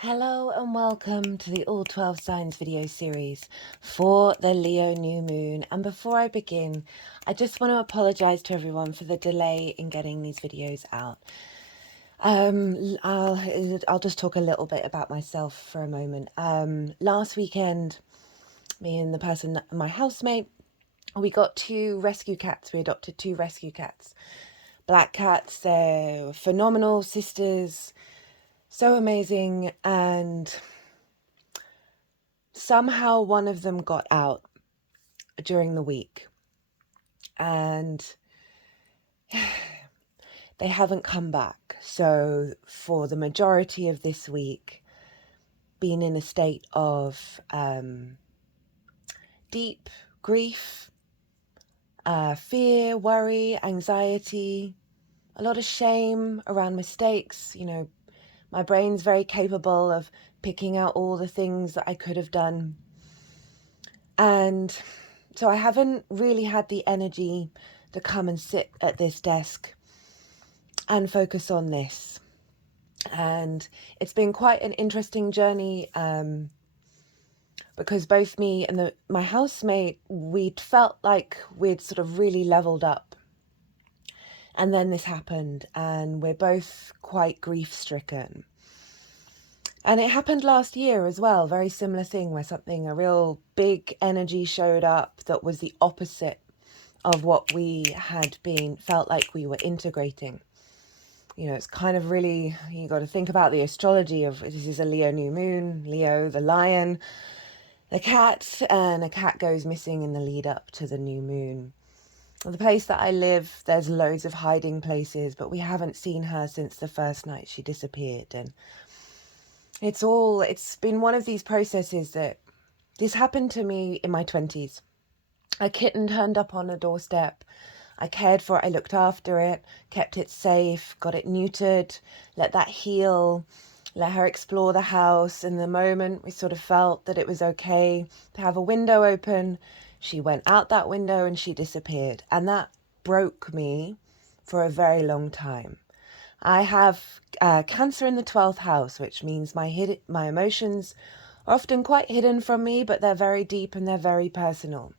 Hello and welcome to the All 12 Signs video series for the Leo new moon. And before I begin, I just want to apologize to everyone for the delay in getting these videos out. I'll just talk a little bit about myself for a moment. Last weekend, me and my housemate, we got two rescue cats. We adopted two rescue cats. Black cats, they're phenomenal sisters. So amazing, and somehow one of them got out during the week, and they haven't come back. So for the majority of this week, been in a state of deep grief, fear, worry, anxiety, a lot of shame around mistakes. My brain's very capable of picking out all the things that I could have done. And so I haven't really had the energy to come and sit at this desk and focus on this. And it's been quite an interesting journey because both me and my housemate, we'd felt like we'd sort of really leveled up. And then this happened, and we're both quite grief-stricken. And it happened last year as well, very similar thing, where a real big energy showed up that was the opposite of what we felt like we were integrating. It's kind of really, you got to think about the astrology of, this is a Leo new moon, Leo, the lion, the cat, and a cat goes missing in the lead up to the new moon. The place that I live, there's loads of hiding places, but we haven't seen her since the first night she disappeared. And it's been one of these processes that this happened to me in my 20s. A kitten turned up on a doorstep. I cared for it, I looked after it, kept it safe, got it neutered, let that heal, let her explore the house. And the moment we sort of felt that it was okay to have a window open, she went out that window and she disappeared. And that broke me for a very long time. I have Cancer in the 12th house, which means my emotions are often quite hidden from me, but they're very deep and they're very personal.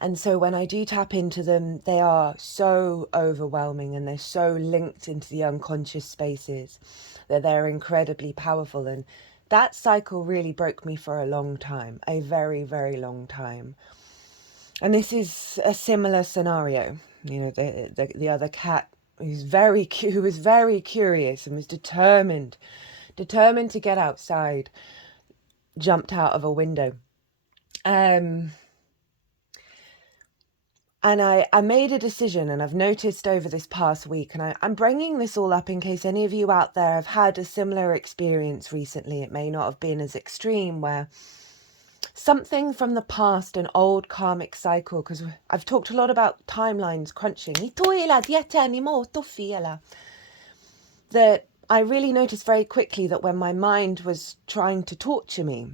And so when I do tap into them, they are so overwhelming and they're so linked into the unconscious spaces that they're incredibly powerful. And that cycle really broke me for a long time, a very, very long time. And this is a similar scenario. The other cat who was very curious and was determined to get outside, jumped out of a window. And I made a decision, and I've noticed over this past week, and I'm bringing this all up in case any of you out there have had a similar experience recently. It may not have been as extreme, where something from the past, an old karmic cycle, because I've talked a lot about timelines crunching, that I really noticed very quickly that when my mind was trying to torture me,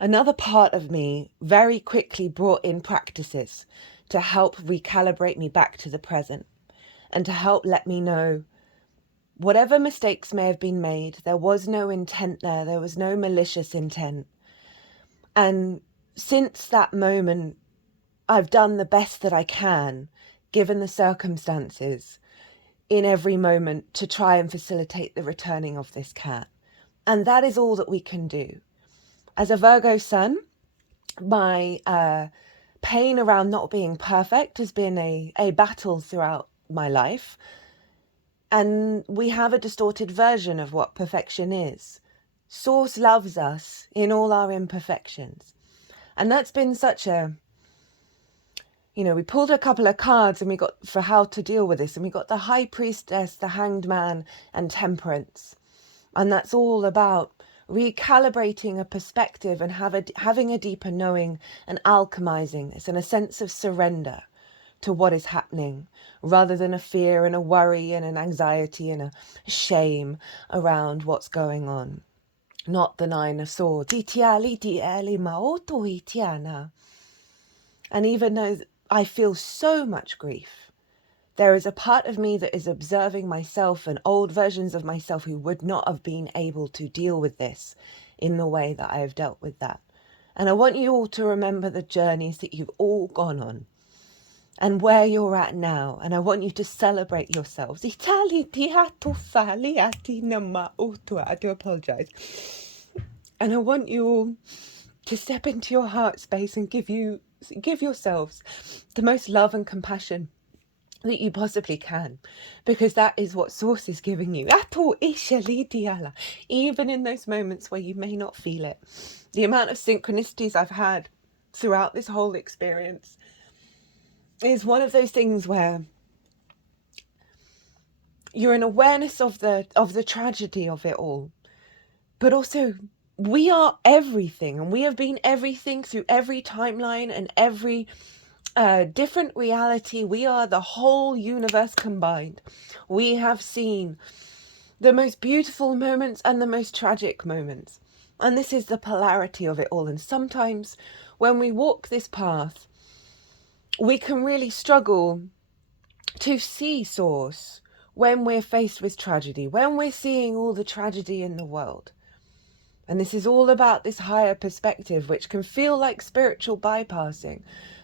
another part of me very quickly brought in practices to help recalibrate me back to the present and to help let me know whatever mistakes may have been made, there was no intent there. There was no malicious intent. And since that moment, I've done the best that I can, given the circumstances, in every moment to try and facilitate the returning of this cat. And that is all that we can do. As a Virgo sun, my pain around not being perfect has been a battle throughout my life. And we have a distorted version of what perfection is. Source loves us in all our imperfections. And that's been such a, we pulled a couple of cards and we got for how to deal with this. And we got the High Priestess, the Hanged Man, and Temperance. And that's all about recalibrating a perspective and having a deeper knowing and alchemizing this and a sense of surrender to what is happening, rather than a fear and a worry and an anxiety and a shame around what's going on. Not the Nine of Swords. And even though I feel so much grief, There is a part of me that is observing myself and old versions of myself who would not have been able to deal with this in the way that I have dealt with that. And I want you all to remember the journeys that you've all gone on and where you're at now. And I want you to celebrate yourselves. I do apologize. And I want you all to step into your heart space and give yourselves the most love and compassion that you possibly can, because that is what Source is giving you. Even in those moments where you may not feel it. The amount of synchronicities I've had throughout this whole experience is one of those things where you're in awareness of the tragedy of it all, but also we are everything, and we have been everything through every timeline and every different reality. We are the whole universe combined. We have seen the most beautiful moments and the most tragic moments, and this is the polarity of it all. And sometimes when we walk this path, we can really struggle to see Source when we're faced with tragedy, when we're seeing all the tragedy in the world. And this is all about this higher perspective, which can feel like spiritual bypassing.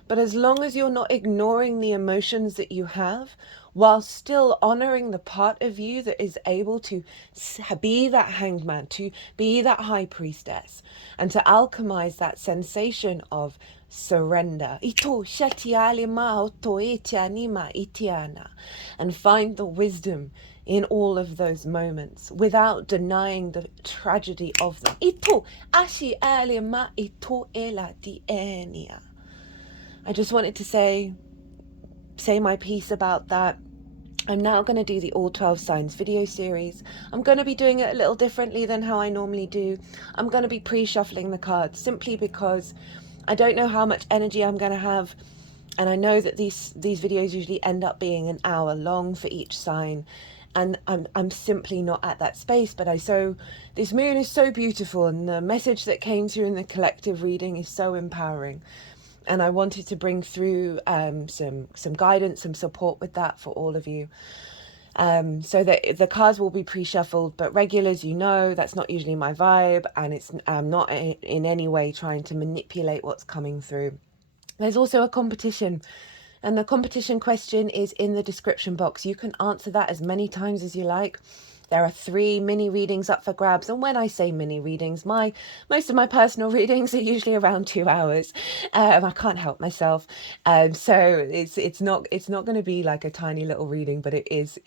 But as long as you're not ignoring the emotions that you have, while still honoring the part of you that is able to be that hanged man, to be that high priestess, and to alchemize that sensation of surrender, and find the wisdom in all of those moments without denying the tragedy of them. I just wanted to say my piece about that. I'm now going to do the All 12 Signs video series. I'm going to be doing it a little differently than how I normally do. I'm going to be pre-shuffling the cards simply because I don't know how much energy I'm going to have. And I know that these videos usually end up being an hour long for each sign. And I'm simply not at that space. But this moon is so beautiful, and the message that came through in the collective reading is so empowering. And I wanted to bring through some guidance, some support with that for all of you. So that the cards will be pre-shuffled, but regulars, that's not usually my vibe, and I'm not in any way trying to manipulate what's coming through. There's also a competition, and the competition question is in the description box. You can answer that as many times as you like. There are 3 mini readings up for grabs, and when I say mini readings, most of my personal readings are usually around 2 hours. I can't help myself, so it's not going to be like a tiny little reading, but it's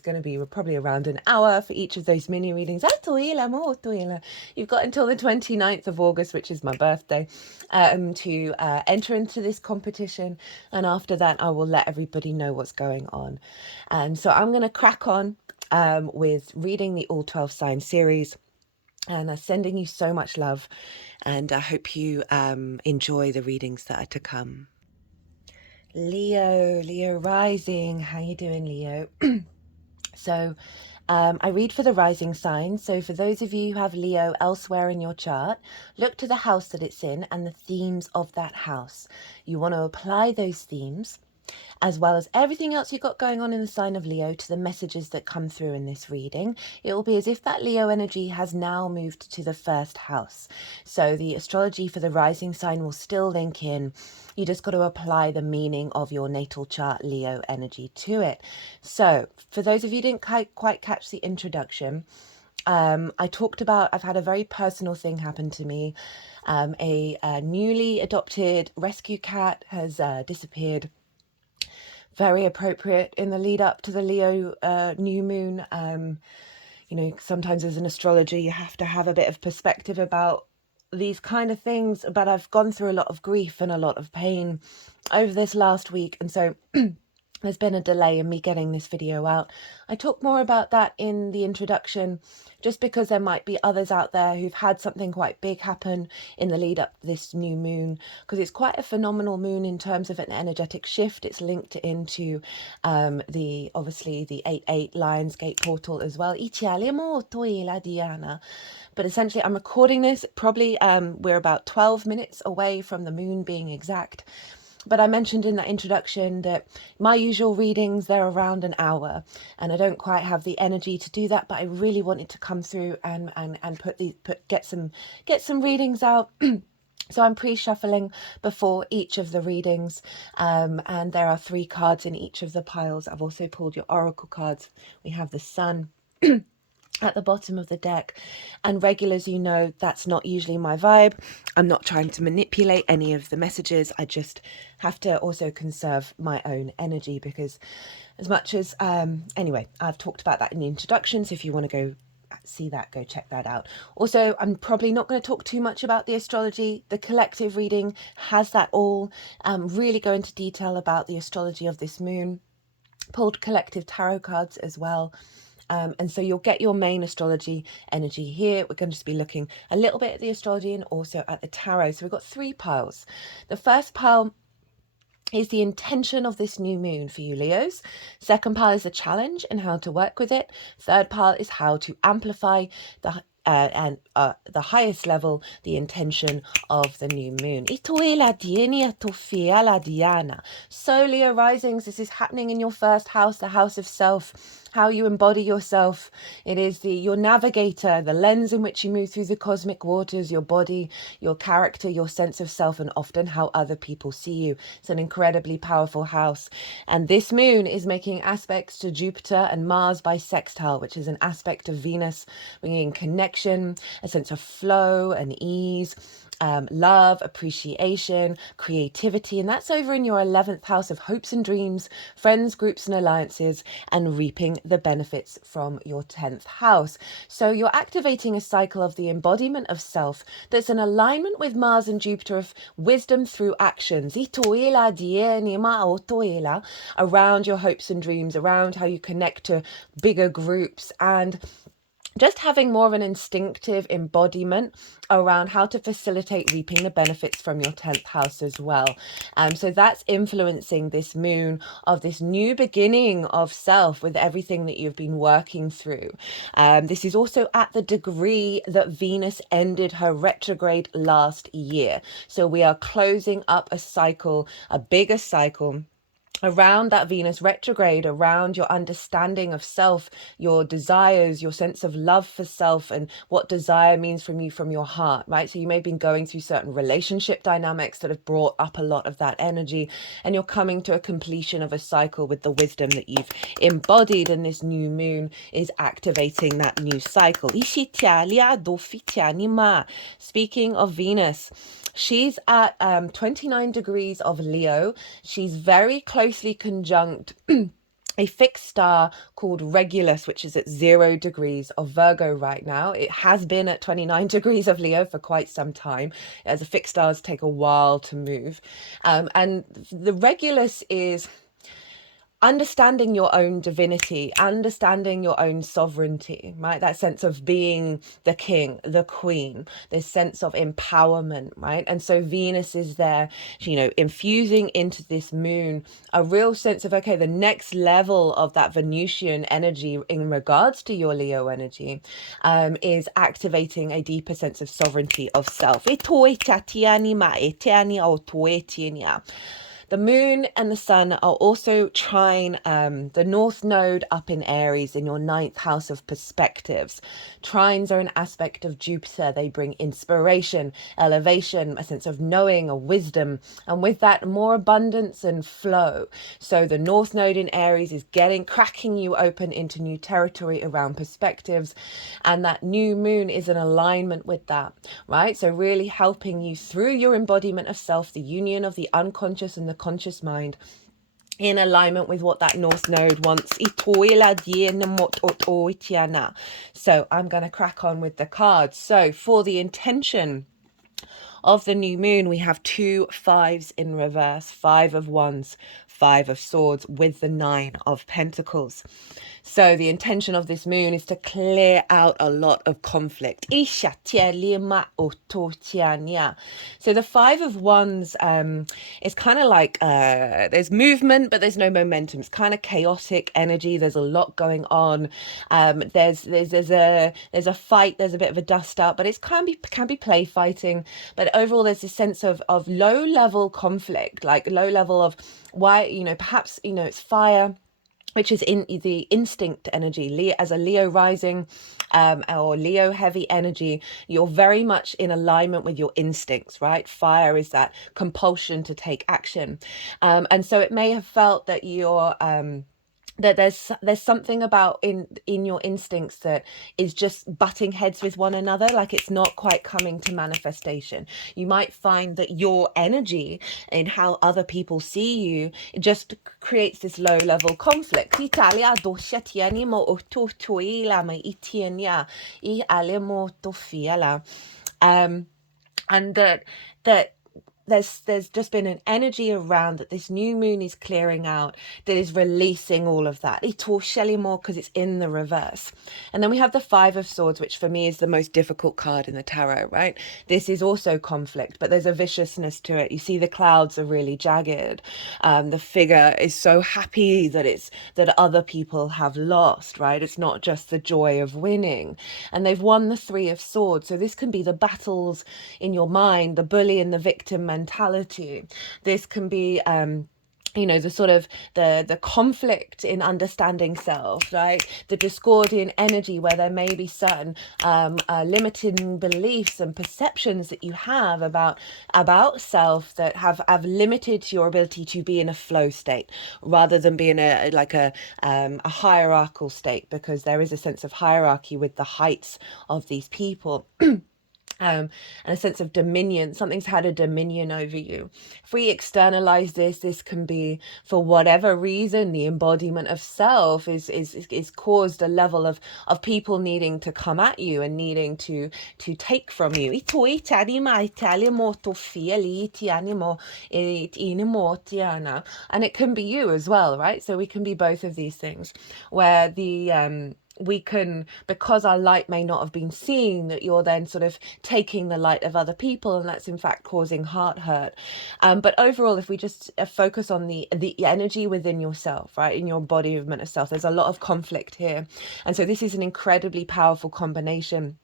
going to be probably around an hour for each of those mini readings. You've got until the 29th of August, which is my birthday, to enter into this competition, and after that I will let everybody know what's going on. So I'm going to crack on with reading the All 12 Signs series, and I'm sending you so much love, and I hope you enjoy the readings that are to come. Leo rising, how you doing, Leo? So I read for the rising sign. So for those of you who have Leo elsewhere in your chart, look to the house that it's in and the themes of that house. You want to apply those themes, as well as everything else you've got going on in the sign of Leo, to the messages that come through in this reading. It will be as if that Leo energy has now moved to the first house. So the astrology for the rising sign will still link in. You just got to apply the meaning of your natal chart Leo energy to it. So for those of you who didn't quite catch the introduction, I talked about, I've had a very personal thing happen to me. A newly adopted rescue cat has disappeared. Very appropriate in the lead up to the Leo new moon. Sometimes as an astrologer, you have to have a bit of perspective about these kind of things. But I've gone through a lot of grief and a lot of pain over this last week. And so there's been a delay in me getting this video out. I talk more about that in the introduction, just because there might be others out there who've had something quite big happen in the lead up to this new moon, because it's quite a phenomenal moon in terms of an energetic shift. It's linked into obviously the 8/8 Lionsgate portal as well. But essentially, I'm recording this probably we're about 12 minutes away from the moon being exact. But I mentioned in that introduction that my usual readings, they're around an hour, and I don't quite have the energy to do that, but I really wanted to come through and get some readings out. So I'm pre-shuffling before each of the readings, and there are 3 cards in each of the piles. I've also pulled your oracle cards. We have the Sun at the bottom of the deck, and regulars, you know, that's not usually my vibe. I'm not trying to manipulate any of the messages. I just have to also conserve my own energy, because as much as anyway, I've talked about that in the introduction, so if you want to go see that, go check that out. Also, I'm probably not going to talk too much about the astrology. The collective reading has that all. Really go into detail about the astrology of this moon. Pulled collective tarot cards as well. And so you'll get your main astrology energy here. We're going to just be looking a little bit at the astrology and also at the tarot. So we've got 3 piles. The first pile is the intention of this new moon for you, Leos. Second pile is the challenge and how to work with it. Third pile is how to amplify the highest level, the intention of the new moon. So Leo risings, this is happening in your first house, the house of self, how you embody yourself. It is your navigator, the lens in which you move through the cosmic waters, your body, your character, your sense of self, and often how other people see you. It's an incredibly powerful house. And this moon is making aspects to Jupiter and Mars by sextile, which is an aspect of Venus, bringing connection, a sense of flow and ease, love, appreciation, creativity. And that's over in your 11th house of hopes and dreams, friends, groups and alliances, and reaping the benefits from your 10th house. So you're activating a cycle of the embodiment of self that's in alignment with Mars and Jupiter of wisdom through actions. Around your hopes and dreams, around how you connect to bigger groups, and just having more of an instinctive embodiment around how to facilitate reaping the benefits from your 10th house as well. So that's influencing this moon of this new beginning of self with everything that you've been working through. This is also at the degree that Venus ended her retrograde last year. So we are closing up a cycle, a bigger cycle, around that Venus retrograde, around your understanding of self, your desires, your sense of love for self, and what desire means from you, from your heart, right? So you may have been going through certain relationship dynamics that have brought up a lot of that energy, and you're coming to a completion of a cycle with the wisdom that you've embodied, and this new moon is activating that new cycle. Speaking of Venus, she's at 29 degrees of Leo. She's very closely conjunct a fixed star called Regulus, which is at 0 degrees of Virgo right now. It has been at 29 degrees of Leo for quite some time, as the fixed stars take a while to move. And the Regulus is understanding your own divinity, understanding your own sovereignty, right? That sense of being the king, the queen, this sense of empowerment, right? And so Venus is there, you know, infusing into this moon a real sense of, okay, the next level of that Venusian energy in regards to your Leo energy is activating a deeper sense of sovereignty of self. The moon and the sun are also trine the north node up in Aries in your 9th house of perspectives. Trines are an aspect of Jupiter. They bring inspiration, elevation, a sense of knowing, a wisdom, and with that more abundance and flow. So the north node in Aries is cracking you open into new territory around perspectives, and that new moon is in alignment with that, right? So really helping you through your embodiment of self, the union of the unconscious and the conscious mind, in alignment with what that north node wants. So I'm going to crack on with the cards. So for the intention of the new moon, we have 2 5s in reverse, 5 of Wands, 5 of Swords, with the 9 of Pentacles. So the intention of this moon is to clear out a lot of conflict. So the 5 of Wands is kind of like there's movement, but there's no momentum. It's kind of chaotic energy. There's a lot going on. There's a fight. There's a bit of a dust up, but it can be play fighting. But overall there's this sense of low level conflict, like low level of why, perhaps, it's fire, which is in the instinct energy. As a Leo rising, or Leo heavy energy, you're very much in alignment with your instincts, right? Fire is that compulsion to take action. And so it may have felt that you're, that there's something about in your instincts that is just butting heads with one another, like it's not quite coming to manifestation. You might find that your energy in how other people see you just creates this low level conflict. Italia dosia tieni mo oto toila mai itienia I ale mo to fiela. And that there's just been an energy around that this new moon is clearing out, that is releasing all of that. Because it's in the reverse. And then we have the Five of Swords, which for me is the most difficult card in the tarot, right? This is also conflict, but there's a viciousness to it. You see the clouds are really jagged. The figure is so happy that other people have lost, right? It's not just the joy of winning. And they've won the Three of Swords. So this can be the battles in your mind, the bully and the victim mentality. This can be the sort of the conflict in understanding self, right? The Discordian energy, where there may be certain limiting beliefs and perceptions that you have about self that have limited your ability to be in a flow state, rather than be in a hierarchical state, because there is a sense of hierarchy with the heights of these people. And a sense of dominion. Something's had a dominion over you. If we externalize this can be, for whatever reason, the embodiment of self is caused a level of people needing to come at you and needing to take from you. And it can be you as well, right? So we can be both of these things, where we can, because our light may not have been seen, that you're then sort of taking the light of other people, and that's in fact causing heart hurt. But overall, if we just focus on the energy within yourself, right, in your embodiment of self, there's a lot of conflict here. And so this is an incredibly powerful combination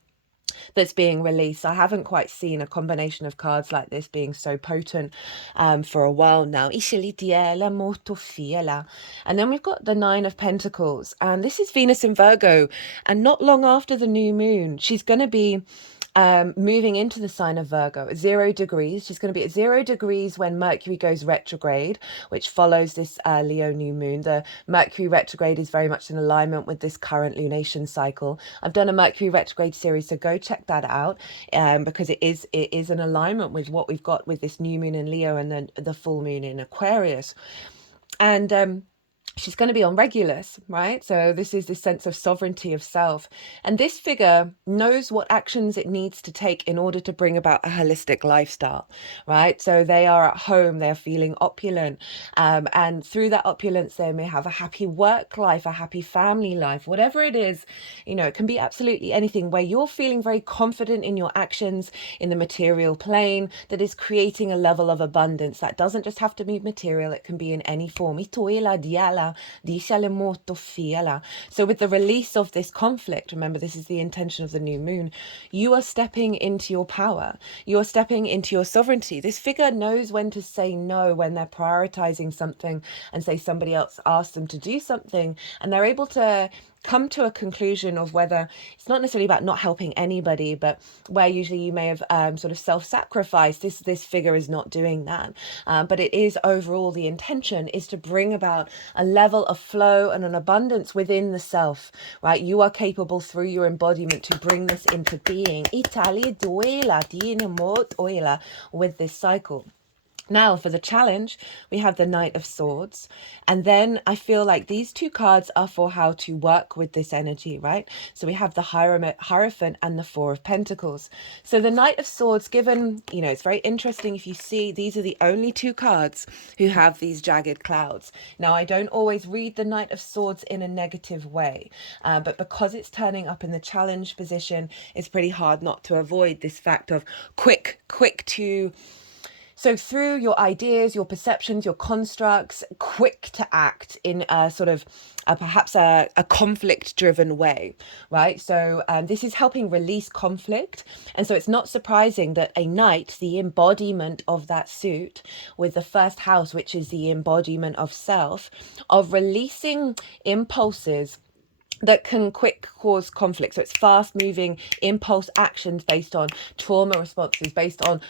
that's being released. I haven't quite seen a combination of cards like this being so potent for a while now. And then we've got the Nine of Pentacles, and this is Venus in Virgo, and not long after the new moon, she's going to be moving into the sign of Virgo at 0 degrees. She's going to be at 0 degrees when Mercury goes retrograde, which follows this Leo new moon. The Mercury retrograde is very much in alignment with this current lunation cycle. I've done a Mercury retrograde series, so go check that out, because it is in alignment with what we've got with this new moon in Leo and then the full moon in Aquarius. And she's going to be on Regulus, right? So this is this sense of sovereignty of self. And this figure knows what actions it needs to take in order to bring about a holistic lifestyle, right? So they are at home, they're feeling opulent. And through that opulence, they may have a happy work life, a happy family life, whatever it is. It can be absolutely anything where you're feeling very confident in your actions in the material plane, that is creating a level of abundance. That doesn't just have to be material, it can be in any form. So with the release of this conflict, remember, this is the intention of the new moon, you are stepping into your power. You're stepping into your sovereignty. This figure knows when to say no when they're prioritizing something, and say somebody else asked them to do something, and they're able to come to a conclusion of whether it's not necessarily about not helping anybody, but where usually you may have sort of self-sacrificed. This figure is not doing that, but it is overall the intention is to bring about a level of flow and an abundance within the self, right? You are capable through your embodiment to bring this into being. With this cycle. Now for the challenge, we have the Knight of Swords. And then I feel like these two cards are for how to work with this energy, right? So we have the Hierophant and the Four of Pentacles. So the Knight of Swords, given, it's very interesting. If you see, these are the only two cards who have these jagged clouds. Now, I don't always read the Knight of Swords in a negative way, but because it's turning up in the challenge position, it's pretty hard not to avoid this fact of quick to So through your ideas, your perceptions, your constructs, quick to act in a sort of perhaps a conflict-driven way, right? So this is helping release conflict. And so it's not surprising that a knight, the embodiment of that suit, with the first house, which is the embodiment of self, of releasing impulses that can quick cause conflict. So it's fast moving impulse actions based on trauma responses, based on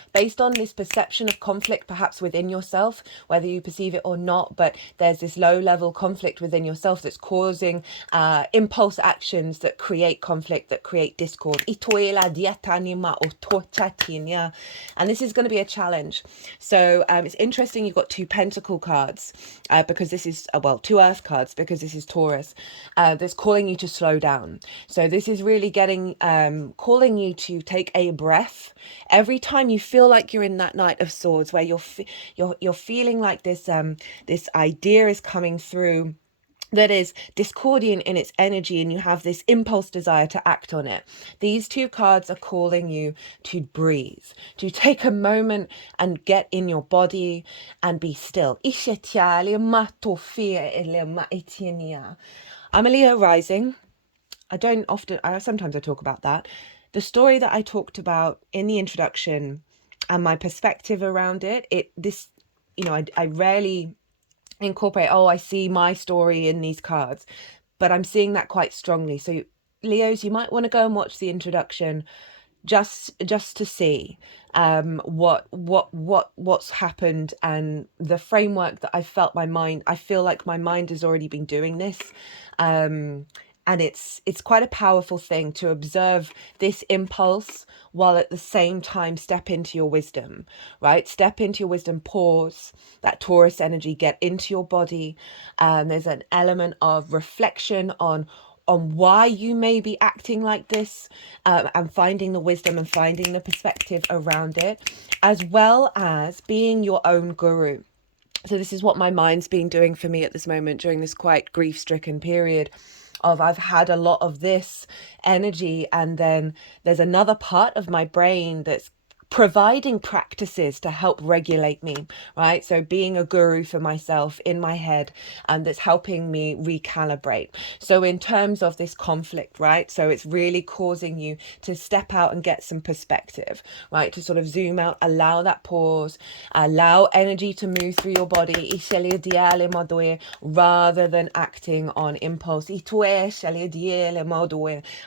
this perception of conflict perhaps within yourself, whether you perceive it or not. But there's this low level conflict within yourself that's causing impulse actions that create conflict, that create discord. And this is going to be a challenge. So it's interesting you've got two pentacle cards because this is two earth cards, because this is Taurus, that's calling you to slow down. So this is really getting calling you to take a breath every time you feel like you're in that Knight of Swords, where you're feeling like this this idea is coming through that is discordian in its energy, and you have this impulse desire to act on it. These two cards are calling you to breathe, to take a moment and get in your body and be still. I'm a Leo rising. Sometimes I talk about that. The story that I talked about in the introduction and my perspective around it, I rarely incorporate, I see my story in these cards, but I'm seeing that quite strongly. So Leos, you might want to go and watch the introduction just to see what's happened, and the framework that I feel like my mind has already been doing this, and it's quite a powerful thing to observe this impulse while at the same time step into your wisdom, right? Step into your wisdom, pause, that Taurus energy, get into your body. There's an element of reflection on why you may be acting like this, and finding the wisdom and finding the perspective around it, as well as being your own guru. So this is what my mind's been doing for me at this moment during this quite grief-stricken period of I've had a lot of this energy, and then there's another part of my brain that's providing practices to help regulate me, right? So being a guru for myself in my head, and that's helping me recalibrate. So in terms of this conflict, right? So it's really causing you to step out and get some perspective, right? To sort of zoom out, allow that pause, allow energy to move through your body, rather than acting on impulse.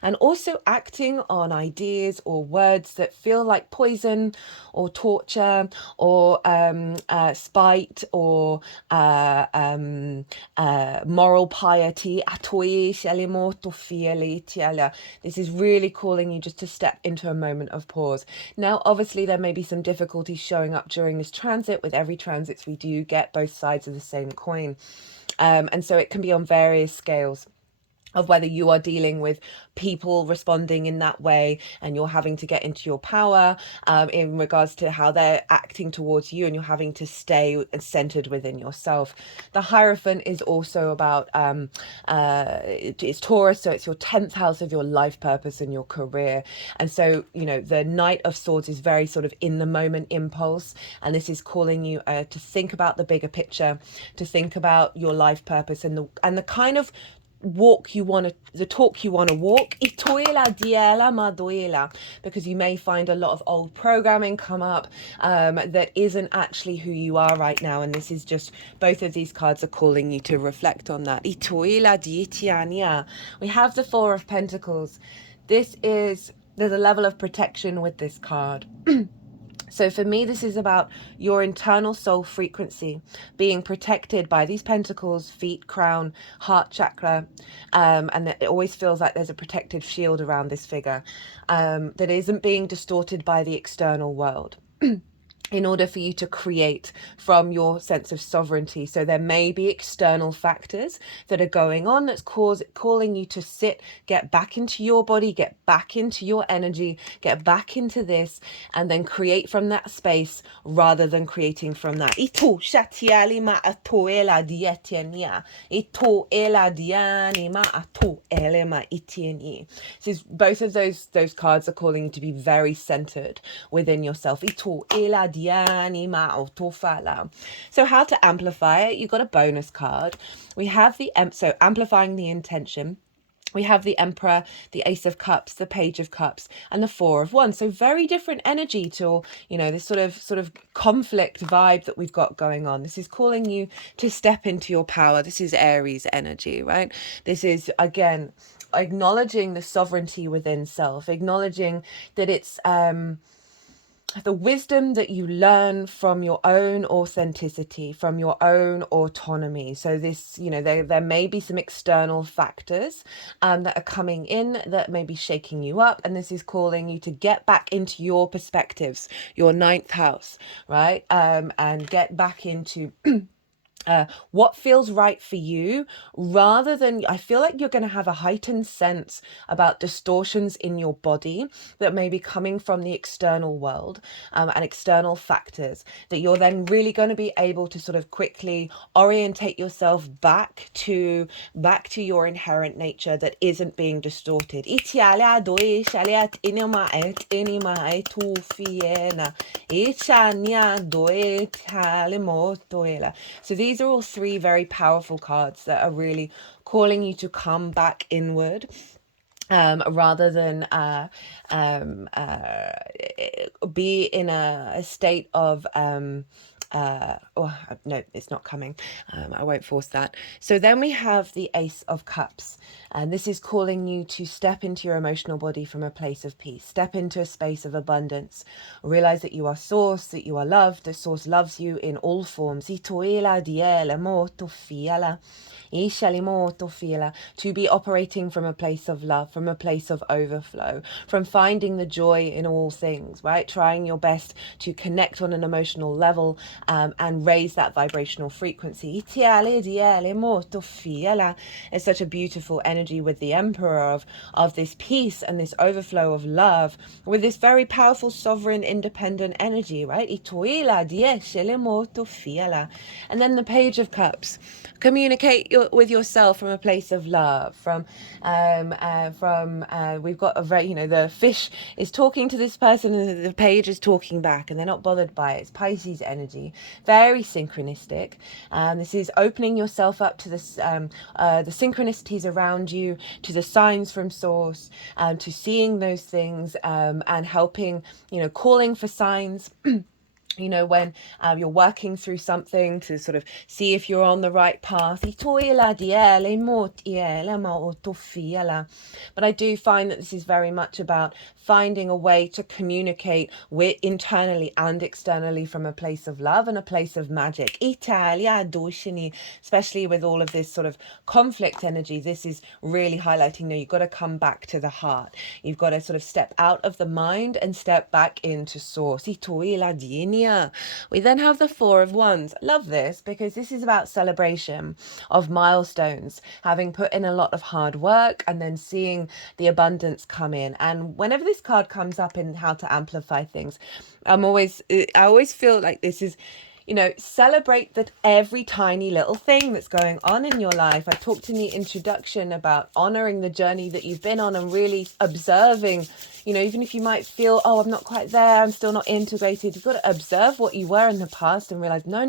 And also acting on ideas or words that feel like poison or torture or spite or moral piety. This is really calling you just to step into a moment of pause. Now, obviously, there may be some difficulties showing up during this transit. With every transit, we do get both sides of the same coin. And so it can be on various scales of whether you are dealing with people responding in that way and you're having to get into your power in regards to how they're acting towards you, and you're having to stay centered within yourself. The Hierophant is also about it's Taurus, so it's your 10th house of your life purpose and your career. And so, the Knight of Swords is very sort of in the moment impulse, and this is calling you to think about the bigger picture, to think about your life purpose and the kind of talk you want to walk, because you may find a lot of old programming come up that isn't actually who you are right now. And this is just, both of these cards are calling you to reflect on that. We have the Four of Pentacles. There's a level of protection with this card. So for me, this is about your internal soul frequency being protected by these pentacles, feet, crown, heart chakra. And it always feels like there's a protective shield around this figure that isn't being distorted by the external world. In order for you to create from your sense of sovereignty. So there may be external factors that are going on that's calling you to sit, get back into your body, get back into your energy, get back into this, and then create from that space rather than creating from that. So both of those cards are calling you to be very centered within yourself. So how to amplify it? You've got a bonus card. We have so amplifying the intention. We have the Emperor, the Ace of Cups, the Page of Cups, and the Four of Wands. So very different energy to, this sort of conflict vibe that we've got going on. This is calling you to step into your power. This is Aries energy, right? This is, again, acknowledging the sovereignty within self, acknowledging that it's the wisdom that you learn from your own authenticity, from your own autonomy. So this, there may be some external factors that are coming in that may be shaking you up. And this is calling you to get back into your perspectives, your ninth house, right? And get back into what feels right for you, rather than, I feel like you're going to have a heightened sense about distortions in your body that may be coming from the external world and external factors, that you're then really going to be able to sort of quickly orientate yourself back to your inherent nature that isn't being distorted. So these are all three very powerful cards that are really calling you to come back inward, rather than be in a state of no, it's not coming. I won't force that. So then we have the Ace of Cups, and this is calling you to step into your emotional body from a place of peace, step into a space of abundance, realize that you are source, that you are loved, that source loves you in all forms. To be operating from a place of love, from a place of overflow, from finding the joy in all things, right? Trying your best to connect on an emotional level and raise that vibrational frequency. It's such a beautiful energy with the Emperor of this peace and this overflow of love, with this very powerful sovereign independent energy, right? And then the Page of Cups. Communicate with yourself from a place of love. We've got a very, the fish is talking to this person and the page is talking back, and they're not bothered by it. It's Pisces energy, very synchronistic. This is opening yourself up to this, the synchronicities around you, to the signs from source, to seeing those things, and helping, calling for signs. When you're working through something to sort of see if you're on the right path. But I do find that this is very much about finding a way to communicate with internally and externally from a place of love and a place of magic. Especially with all of this sort of conflict energy, this is really highlighting, you've got to come back to the heart. You've got to sort of step out of the mind and step back into source. We then have the Four of Wands. Love this because this is about celebration of milestones, having put in a lot of hard work and then seeing the abundance come in. And whenever this card comes up in how to amplify things, I always feel like this is, celebrate that every tiny little thing that's going on in your life. I talked in the introduction about honoring the journey that you've been on and really observing, even if you might feel, oh, I'm not quite there, I'm still not integrated. You've got to observe what you were in the past and realize, no.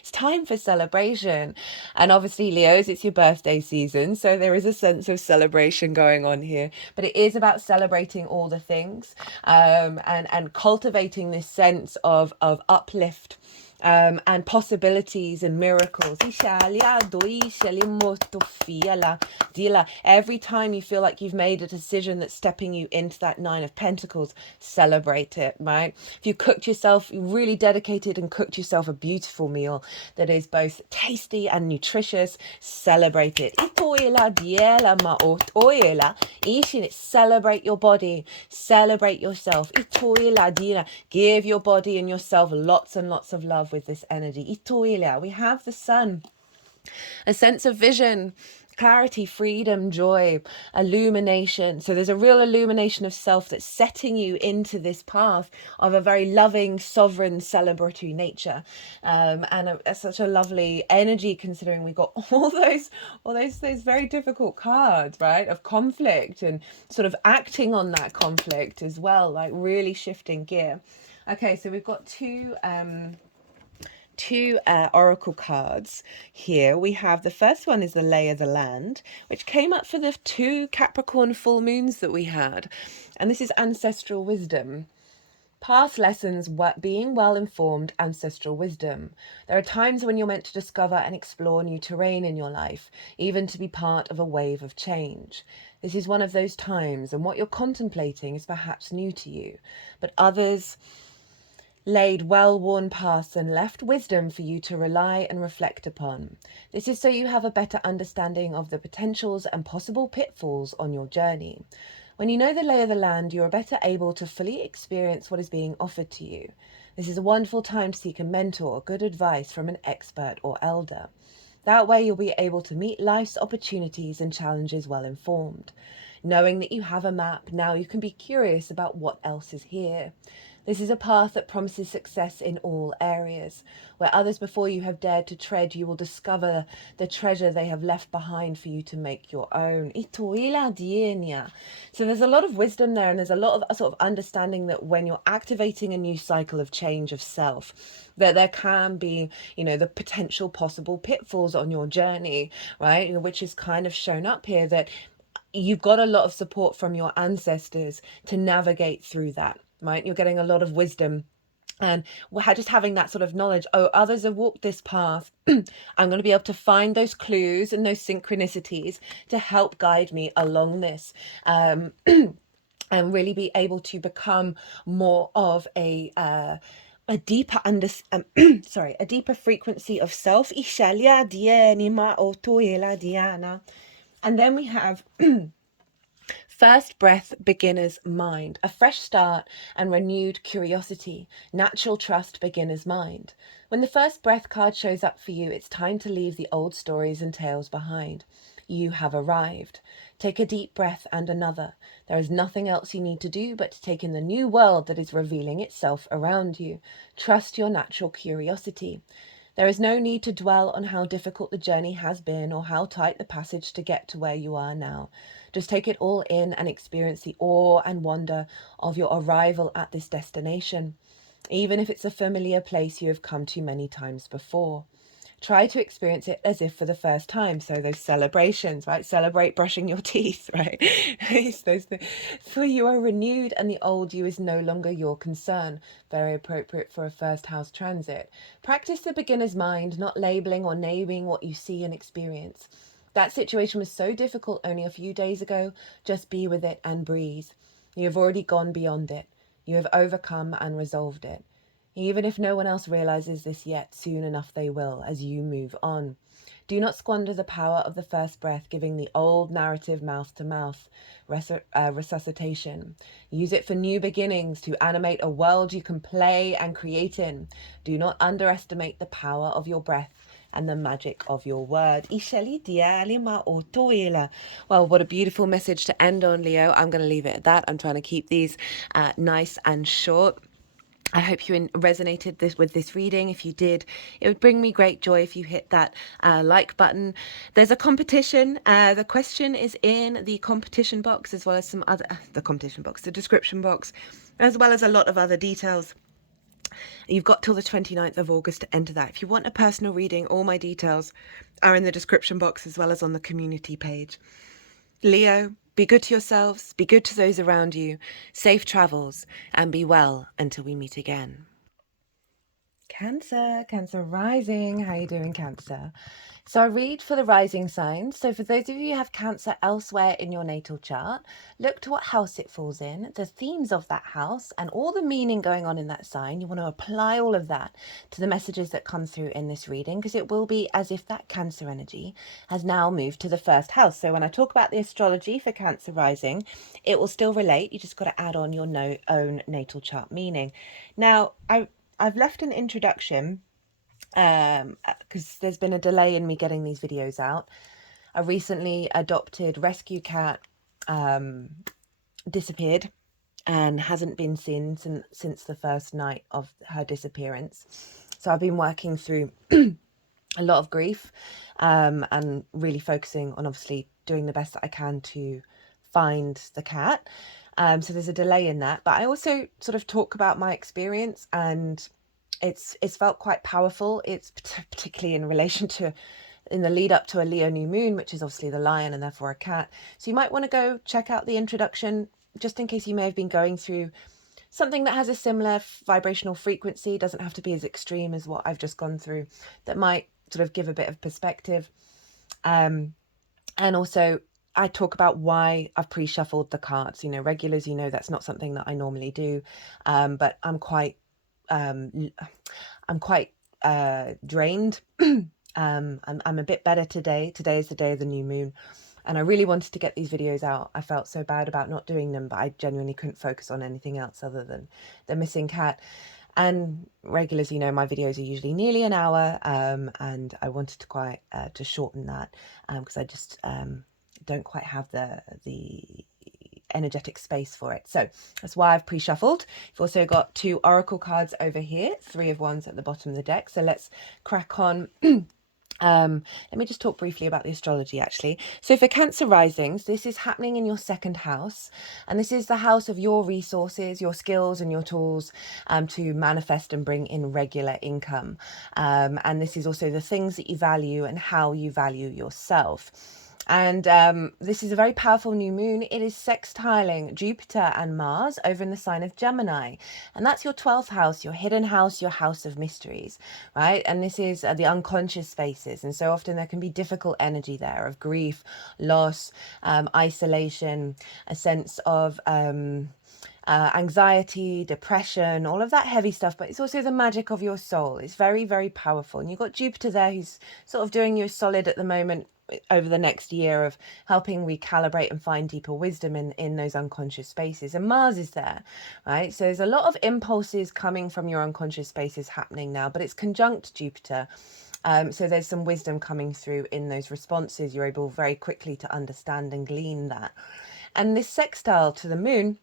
It's time for celebration. And obviously, Leos, it's your birthday season. So there is a sense of celebration going on here. But it is about celebrating all the things and cultivating this sense of uplift. And possibilities and miracles. Every time you feel like you've made a decision that's stepping you into that Nine of Pentacles, celebrate it, right? If you cooked yourself, you really dedicated and cooked yourself a beautiful meal that is both tasty and nutritious, celebrate it. Celebrate your body, celebrate yourself. Give your body and yourself lots and lots of love with this energy. We have the Sun, a sense of vision, clarity, freedom, joy, illumination. So there's a real illumination of self that's setting you into this path of a very loving, sovereign, celebratory nature, and such a lovely energy, considering we got all those very difficult cards, right, of conflict and sort of acting on that conflict as well, like really shifting gear. Okay, so we've got two oracle cards here. We have the first one is the lay of the land, which came up for the 2 Capricorn full moons that we had. And this is ancestral wisdom. Past lessons, being well informed, ancestral wisdom. There are times when you're meant to discover and explore new terrain in your life, even to be part of a wave of change. This is one of those times, and what you're contemplating is perhaps new to you, but others laid well-worn paths and left wisdom for you to rely and reflect upon. This is so you have a better understanding of the potentials and possible pitfalls on your journey. When you know the lay of the land, you are better able to fully experience what is being offered to you. This is a wonderful time to seek a mentor or good advice from an expert or elder. That way you'll be able to meet life's opportunities and challenges well informed. Knowing that you have a map, now you can be curious about what else is here. This is a path that promises success in all areas. Where others before you have dared to tread, you will discover the treasure they have left behind for you to make your own. So there's a lot of wisdom there, and there's a lot of sort of understanding that when you're activating a new cycle of change of self, that there can be, the potential possible pitfalls on your journey, right? Which is kind of shown up here, that you've got a lot of support from your ancestors to navigate through that, right? You're getting a lot of wisdom, and just having that sort of knowledge, others have walked this path. I'm going to be able to find those clues and those synchronicities to help guide me along this, and really be able to become more of a deeper a deeper frequency of self. And then we have first breath, beginner's mind, a fresh start and renewed curiosity, natural trust, beginner's mind. When the first breath card shows up for you, it's time to leave the old stories and tales behind. You have arrived. Take a deep breath and another. There is nothing else you need to do but to take in the new world that is revealing itself around you. Trust your natural curiosity. There is no need to dwell on how difficult the journey has been or how tight the passage to get to where you are now. Just take it all in and experience the awe and wonder of your arrival at this destination, even if it's a familiar place you have come to many times before. Try to experience it as if for the first time. So those celebrations, right? Celebrate brushing your teeth, right? It's those things. For you are renewed and the old you is no longer your concern. Very appropriate for a first house transit. Practice the beginner's mind, not labeling or naming what you see and experience. That situation was so difficult only a few days ago. Just be with it and breathe. You have already gone beyond it. You have overcome and resolved it. Even if no one else realizes this yet, soon enough they will as you move on. Do not squander the power of the first breath, giving the old narrative mouth to mouth resuscitation. Use it for new beginnings, to animate a world you can play and create in. Do not underestimate the power of your breath and the magic of your word. Well, what a beautiful message to end on, Leo. I'm going to leave it at that. I'm trying to keep these nice and short. I hope you resonated with this reading. If you did, it would bring me great joy if you hit that like button. There's a competition. The question is in the competition box, as well as some other, the description box, as well as a lot of other details. You've got till the 29th of August to enter that. If you want a personal reading, all my details are in the description box as well as on the community page. Leo, be good to yourselves, be good to those around you, safe travels, and be well until we meet again. Cancer rising. How are you doing, Cancer? So I read for the rising signs. So for those of you who have Cancer elsewhere in your natal chart, look to what house it falls in, the themes of that house, and all the meaning going on in that sign. You want to apply all of that to the messages that come through in this reading, because it will be as if that Cancer energy has now moved to the first house. So when I talk about the astrology for Cancer rising, it will still relate. You just got to add on your own natal chart meaning. Now, I've left an introduction because there's been a delay in me getting these videos out. A recently adopted rescue cat disappeared and hasn't been seen since the first night of her disappearance. So I've been working through a lot of grief and really focusing on obviously doing the best that I can to find the cat. So there's a delay in that. But I also sort of talk about my experience, and it's felt quite powerful. It's particularly in relation to in the lead up to a Leo new moon, which is obviously the lion and therefore a cat. So you might want to go check out the introduction, just in case you may have been going through something that has a similar vibrational frequency. It doesn't have to be as extreme as what I've just gone through. That might sort of give a bit of perspective. And also, I talk about why I've pre-shuffled the cards. You know, regulars, you know, that's not something that I normally do, but I'm quite drained. I'm a bit better today. Today is the day of the new moon, and I really wanted to get these videos out. I felt so bad about not doing them, but I genuinely couldn't focus on anything else other than the missing cat. And regulars, you know, my videos are usually nearly an hour, and I wanted to shorten that because I just don't quite have the energetic space for it. So that's why I've pre-shuffled. You've also got 2 oracle cards over here, 3 of Wands at the bottom of the deck. So let's crack on. Let me just talk briefly about the astrology actually. So for Cancer risings, this is happening in your 2nd house, and this is the house of your resources, your skills and your tools to manifest and bring in regular income. And this is also the things that you value and how you value yourself. And this is a very powerful new moon. It is sextiling Jupiter and Mars over in the sign of Gemini. And that's your 12th house, your hidden house, your house of mysteries, right? And this is the unconscious spaces. And so often there can be difficult energy there of grief, loss, isolation, a sense of anxiety, depression, all of that heavy stuff. But it's also the magic of your soul. It's very, very powerful. And you've got Jupiter there who's sort of doing you a solid at the moment over the next year of helping recalibrate and find deeper wisdom in those unconscious spaces. And Mars is there, right? So there's a lot of impulses coming from your unconscious spaces happening now, but it's conjunct Jupiter. So there's some wisdom coming through in those responses. You're able very quickly to understand and glean that. And this sextile to the moon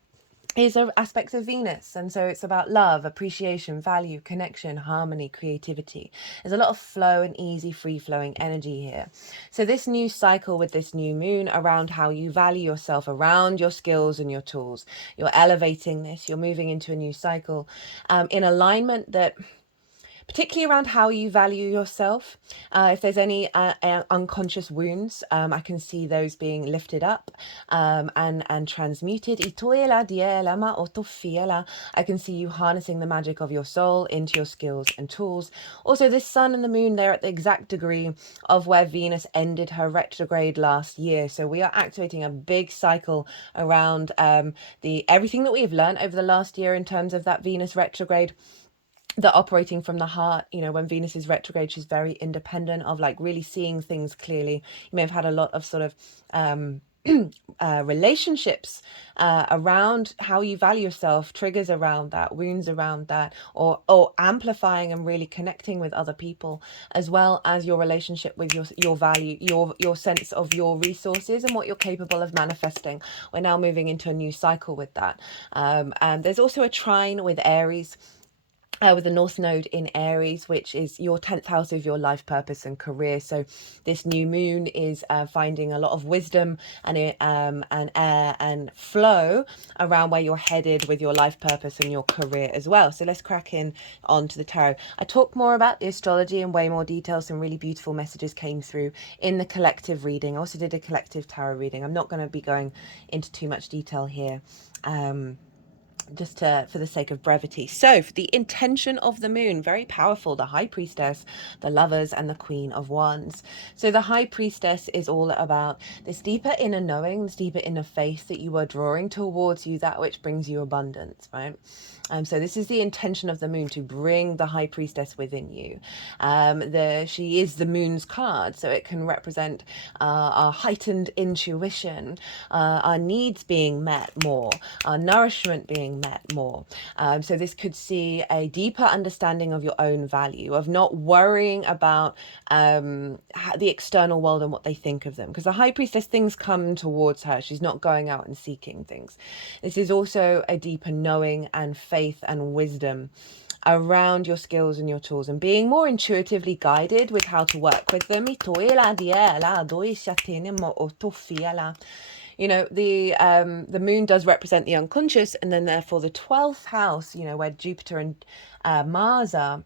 is an aspect of Venus, and so it's about love, appreciation, value, connection, harmony, creativity. There's a lot of flow and easy, free-flowing energy here. So this new cycle with this new moon around how you value yourself, around your skills and your tools, you're elevating this, you're moving into a new cycle in alignment that particularly around how you value yourself. If there's any unconscious wounds, I can see those being lifted up and transmuted. I can see you harnessing the magic of your soul into your skills and tools. Also, the sun and the moon, they're at the exact degree of where Venus ended her retrograde last year. So we are activating a big cycle around everything that we've learned over the last year in terms of that Venus retrograde. The operating from the heart, you know, when Venus is retrograde, she's very independent of like really seeing things clearly. You may have had a lot of sort of relationships around how you value yourself, triggers around that, wounds around that, or amplifying and really connecting with other people, as well as your relationship with your value, your sense of your resources and what you're capable of manifesting. We're now moving into a new cycle with that. And there's also a trine with Aries. With the North Node in Aries, which is your 10th house of your life purpose and career. So this new moon is finding a lot of wisdom and air and flow around where you're headed with your life purpose and your career as well. So let's crack in onto the tarot. I talk more about the astrology in way more detail. Some really beautiful messages came through in the collective reading. I also did a collective tarot reading. I'm not going to be going into too much detail here. Just for the sake of brevity. So for the intention of the moon, very powerful, the High Priestess, the Lovers, and the Queen of Wands. So the High Priestess is all about this deeper inner knowing, this deeper inner faith that you are drawing towards you, that which brings you abundance, right? So this is the intention of the moon, to bring the High Priestess within you. She is the moon's card, so it can represent our heightened intuition, our needs being met more, our nourishment being met more. So this could see a deeper understanding of your own value, of not worrying about the external world and what they think of them. Because the High Priestess, things come towards her. She's not going out and seeking things. This is also a deeper knowing and faith and wisdom around your skills and your tools, and being more intuitively guided with how to work with them. You know, the moon does represent the unconscious, and then therefore the 12th house, you know, where Jupiter and Mars are,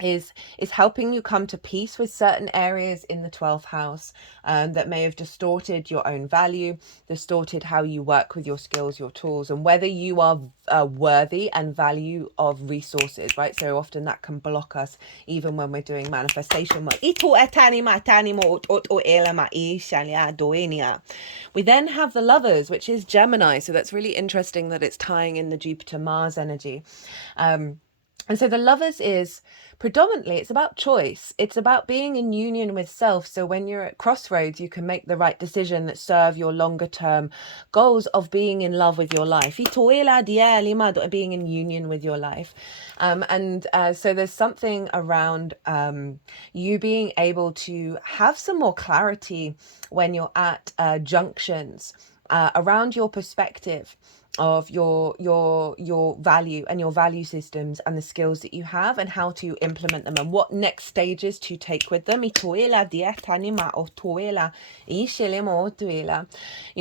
is helping you come to peace with certain areas in the 12th house that may have distorted your own value, distorted how you work with your skills, your tools, and whether you are worthy and value of resources, right? So often that can block us even when we're doing manifestation work. We then have the Lovers, which is Gemini. So that's really interesting that it's tying in the Jupiter Mars energy. And so the Lovers is predominantly, it's about choice. It's about being in union with self. So when you're at crossroads, you can make the right decision that serve your longer term goals of being in love with your life. Being in union with your life. So there's something around you being able to have some more clarity when you're at junctions around your perspective of your value and your value systems and the skills that you have and how to implement them and what next stages to take with them. You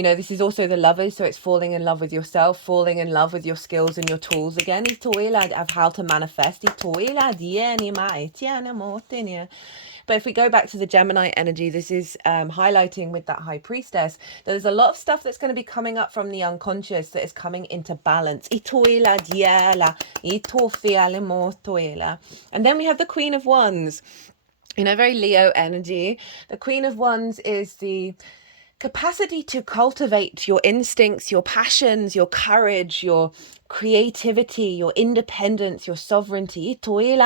know, this is also the Lovers, so it's falling in love with yourself, falling in love with your skills and your tools again, of how to manifest. But if we go back to the Gemini energy, this is highlighting with that High Priestess, there's a lot of stuff that's going to be coming up from the unconscious that is coming into balance. And then we have the Queen of Wands, you know, very Leo energy. The Queen of Wands is the capacity to cultivate your instincts, your passions, your courage, your creativity, your independence, your sovereignty, your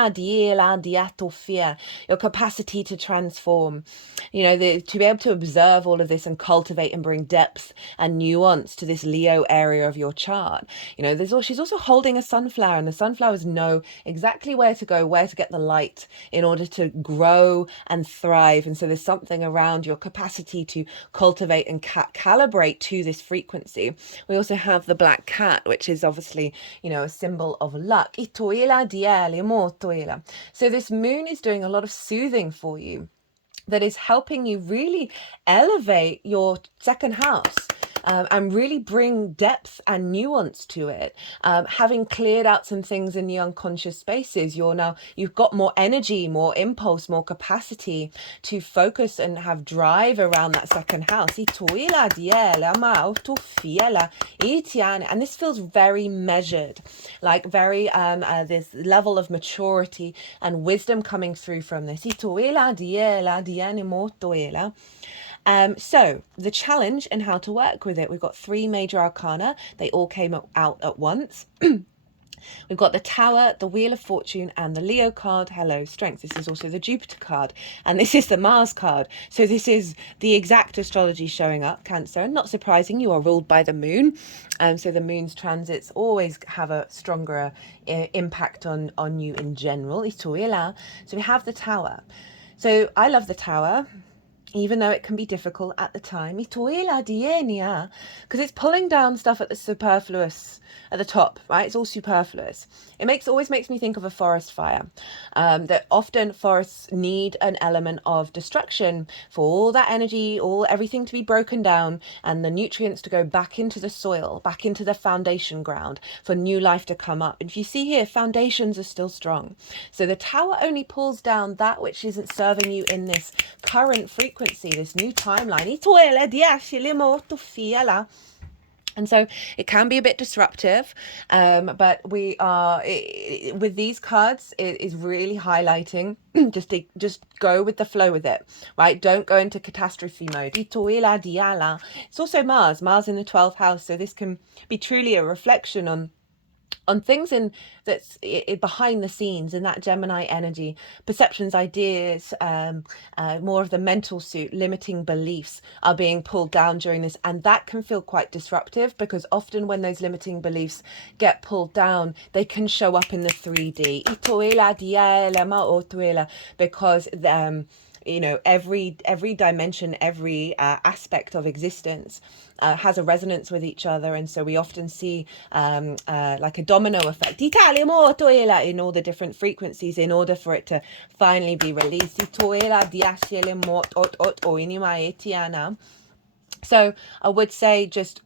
capacity to transform, you know, to be able to observe all of this and cultivate and bring depth and nuance to this Leo area of your chart. You know, she's also holding a sunflower, and the sunflowers know exactly where to go, where to get the light in order to grow and thrive. And so there's something around your capacity to cultivate and calibrate to this frequency. We also have the black cat, which is obviously, you know, a symbol of luck. So this moon is doing a lot of soothing for you that is helping you really elevate your second house. And really bring depth and nuance to it. Having cleared out some things in the unconscious spaces, you've got more energy, more impulse, more capacity to focus and have drive around that second house. And this feels very measured, like very this level of maturity and wisdom coming through from this. So the challenge and how to work with it, we've got 3 major arcana. They all came out at once. We've got the Tower, the Wheel of Fortune, and the Leo card. Hello, Strength. This is also the Jupiter card. And this is the Mars card. So this is the exact astrology showing up, Cancer. And not surprising, you are ruled by the moon. So the moon's transits always have a stronger impact on you in general. So we have the Tower. So I love the Tower, even though it can be difficult at the time, because it's pulling down stuff at the superfluous, at the top, right? It's all superfluous. It always makes me think of a forest fire, that often forests need an element of destruction for all that energy, everything to be broken down and the nutrients to go back into the soil, back into the foundation ground for new life to come up. And if you see here, foundations are still strong. So the Tower only pulls down that which isn't serving you in this current frequency, this new timeline. And so it can be a bit disruptive, but we are, with these cards, it is really highlighting, just go with the flow with it, right? Don't go into catastrophe mode. It's also Mars in the 12th house, so this can be truly a reflection on things that's behind the scenes in that Gemini energy, perceptions, ideas, more of the mental suit, limiting beliefs are being pulled down during this. And that can feel quite disruptive because often when those limiting beliefs get pulled down, they can show up in the 3D. Because you know, every dimension, every aspect of existence has a resonance with each other, and so we often see like a domino effect in all the different frequencies in order for it to finally be released. So I would say just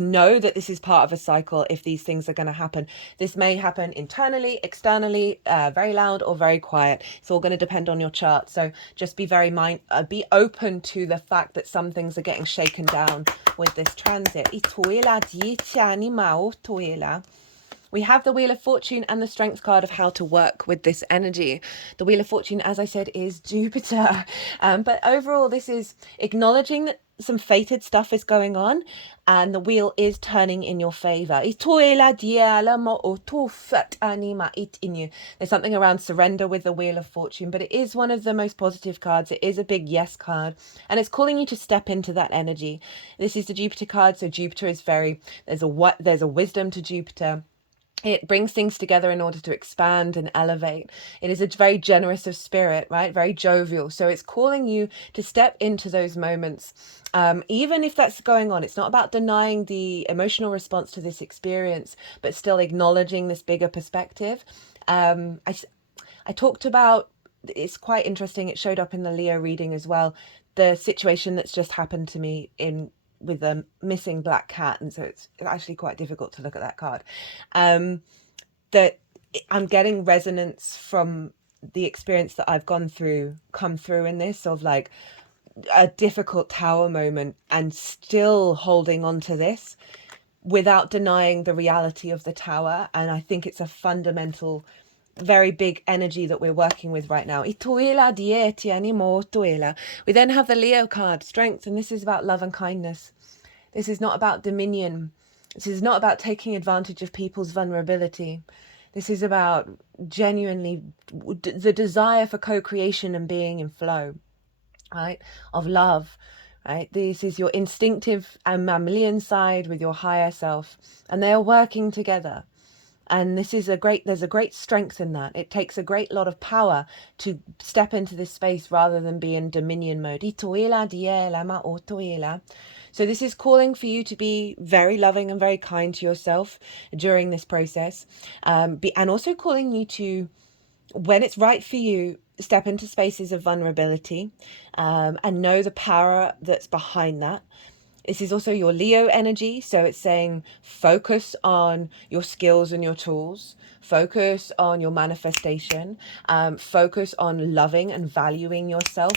know that this is part of a cycle. If these things are going to happen, this may happen internally, externally, very loud or very quiet. It's all going to depend on your chart. So just be be open to the fact that some things are getting shaken down with this transit. We have the Wheel of Fortune and the Strength card of how to work with this energy. The Wheel of Fortune, as I said, is Jupiter. But overall, this is acknowledging that some fated stuff is going on and the wheel is turning in your favor. There's something around surrender with the Wheel of Fortune, but it is one of the most positive cards. It is a big yes card, and it's calling you to step into that energy. This is the Jupiter card, so Jupiter is there's a wisdom to Jupiter. It brings things together in order to expand and elevate. It is a very generous of spirit, right? Very jovial. So it's calling you to step into those moments. Even if that's going on, it's not about denying the emotional response to this experience, but still acknowledging this bigger perspective. I talked about, it's quite interesting, it showed up in the Leo reading as well, the situation that's just happened to me with a missing black cat, and so it's actually quite difficult to look at that card. That I'm getting resonance from the experience that I've come through in this, of like a difficult tower moment and still holding on to this without denying the reality of the tower. And I think it's a fundamental, very big energy that we're working with right now. We then have the Leo card, Strength, and this is about love and kindness. This is not about dominion. This is not about taking advantage of people's vulnerability. This is about genuinely the desire for co-creation and being in flow, right? Of love, right? This is your instinctive and mammalian side with your higher self, and they are working together. And there's a great strength in that. It takes a great lot of power to step into this space rather than be in dominion mode. So this is calling for you to be very loving and very kind to yourself during this process. And also calling you to, when it's right for you, step into spaces of vulnerability, and know the power that's behind that. This is also your Leo energy. So it's saying focus on your skills and your tools, focus on your manifestation, focus on loving and valuing yourself.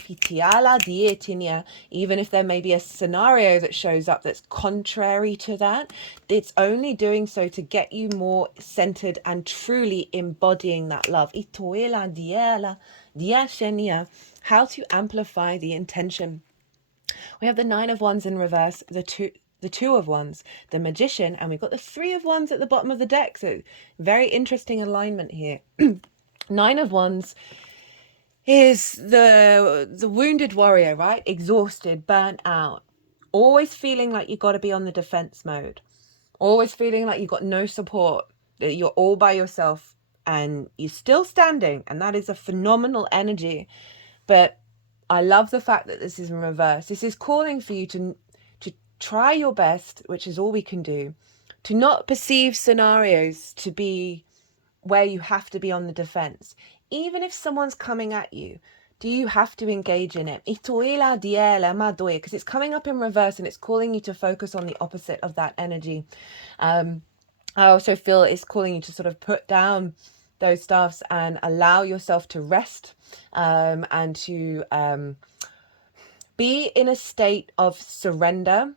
Even if there may be a scenario that shows up that's contrary to that, it's only doing so to get you more centered and truly embodying that love. How to amplify the intention. We have the 9 of Wands in reverse, the two of Wands, the Magician, and we've got the 3 of Wands at the bottom of the deck. So very interesting alignment here. 9 of Wands is the wounded warrior, right? Exhausted, burnt out, always feeling like you've got to be on the defense mode, always feeling like you've got no support, that you're all by yourself, and you're still standing, and that is a phenomenal energy. But I love the fact that this is in reverse. This is calling for you to try your best, which is all we can do, to not perceive scenarios to be where you have to be on the defense. Even if someone's coming at you, do you have to engage in it? Because it's coming up in reverse and it's calling you to focus on the opposite of that energy. I also feel it's calling you to sort of put down those stuffs and allow yourself to rest, and to be in a state of surrender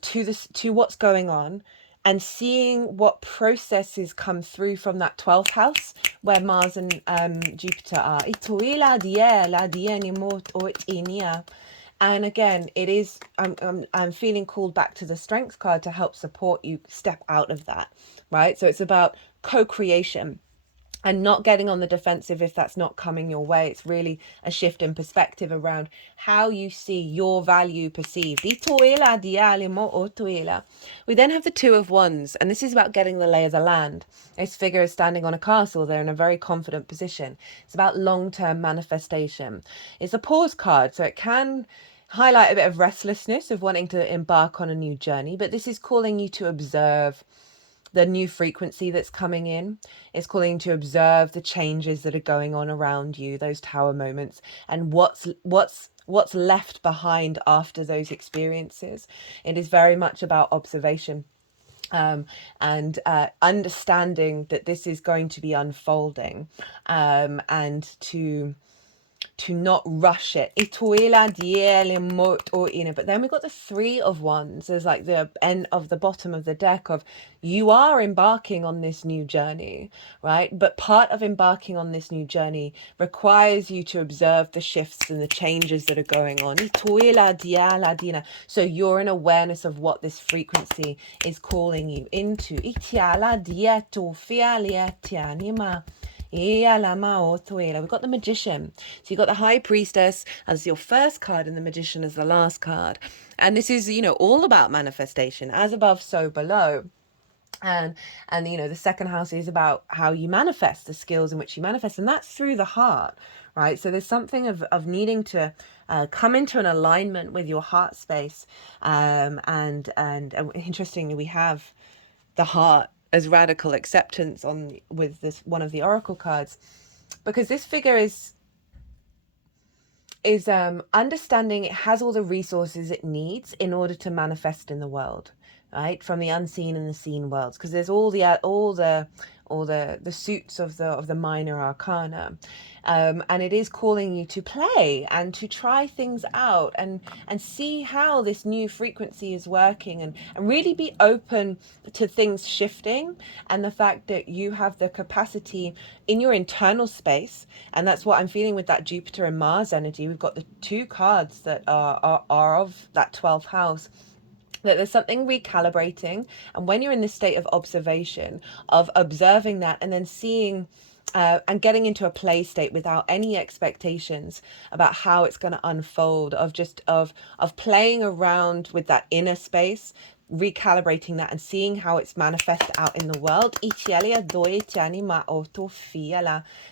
to what's going on, and seeing what processes come through from that 12th house where Mars and Jupiter are. And again, it is, I'm feeling called back to the Strength card to help support you step out of that, right? So it's about co-creation and not getting on the defensive if that's not coming your way. It's really a shift in perspective around how you see your value perceived. We then have the 2 of Wands, and this is about getting the lay of the land. This figure is standing on a castle. They're in a very confident position. It's about long-term manifestation. It's a pause card, so it can highlight a bit of restlessness of wanting to embark on a new journey, but this is calling you to observe the new frequency that's coming in. It's calling to observe the changes that are going on around you, those tower moments, and what's what's left behind after those experiences. It is very much about observation, and understanding that this is going to be unfolding, and to not rush it. But then we've got the Three of Wands as like the end of the bottom of the deck of, you are embarking on this new journey, right? But part of embarking on this new journey requires you to observe the shifts and the changes that are going on. So you're in awareness of what this frequency is calling you into. We've got the Magician. So you've got the High Priestess as your first card and the Magician as the last card. And this is, all about manifestation, as above, so below. And the second house is about how you manifest, the skills in which you manifest, and that's through the heart, right? So there's something of needing to come into an alignment with your heart space, and interestingly, we have the heart as radical acceptance with this one of the oracle cards, because this figure is understanding it has all the resources it needs in order to manifest in the world, right? From the unseen and the seen worlds, because there's all the suits of the minor arcana, and it is calling you to play and to try things out and see how this new frequency is working, and really be open to things shifting, and the fact that you have the capacity in your internal space. And that's what I'm feeling with that Jupiter and Mars energy. We've got the two cards that are of that 12th house, that there's something recalibrating. And when you're in this state of observation, of observing that, and then seeing and getting into a play state without any expectations about how it's going to unfold, of playing around with that inner space, recalibrating that and seeing how it's manifest out in the world.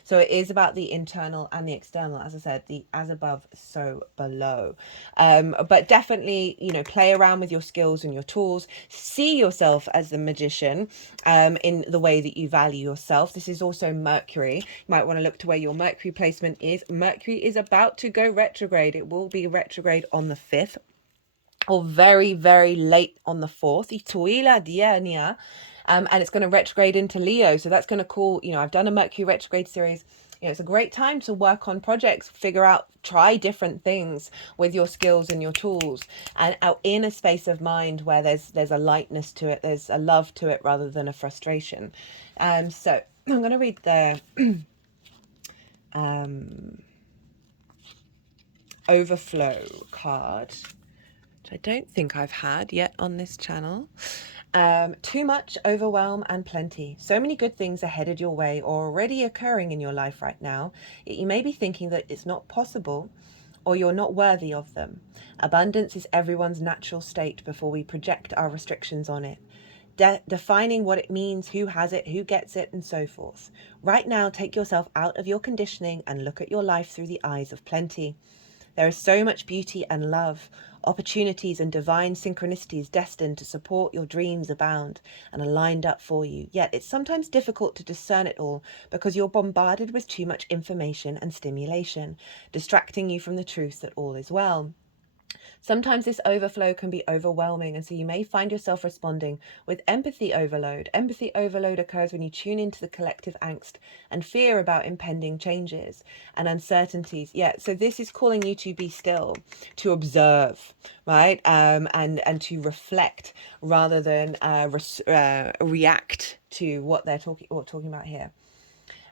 So it is about the internal and the external, as I said, the as above, so below. But definitely, play around with your skills and your tools. See yourself as the Magician, in the way that you value yourself. This is also Mercury. You might want to look to where your Mercury placement is. Mercury is about to go retrograde. It will be retrograde on the 5th. Or very, very late on the 4th. And it's going to retrograde into Leo. So that's going to call, I've done a Mercury retrograde series. It's a great time to work on projects, figure out, try different things with your skills and your tools, and out in a space of mind where there's a lightness to it, there's a love to it rather than a frustration. So I'm going to read the overflow card, I don't think I've had yet on this channel. Too much, overwhelm, and plenty. So many good things are headed your way or already occurring in your life right now. Yet you may be thinking that it's not possible or you're not worthy of them. Abundance is everyone's natural state before we project our restrictions on it. Defining what it means, who has it, who gets it, and so forth. Right now, take yourself out of your conditioning and look at your life through the eyes of plenty. There is so much beauty and love, opportunities and divine synchronicities destined to support your dreams abound and are lined up for you. Yet it's sometimes difficult to discern it all because you're bombarded with too much information and stimulation, distracting you from the truth that all is well. Sometimes this overflow can be overwhelming, and so you may find yourself responding with empathy overload. Empathy overload occurs when you tune into the collective angst and fear about impending changes and uncertainties. Yeah, so this is calling you to be still, to observe, right? And to reflect rather than react to what they're talking about here.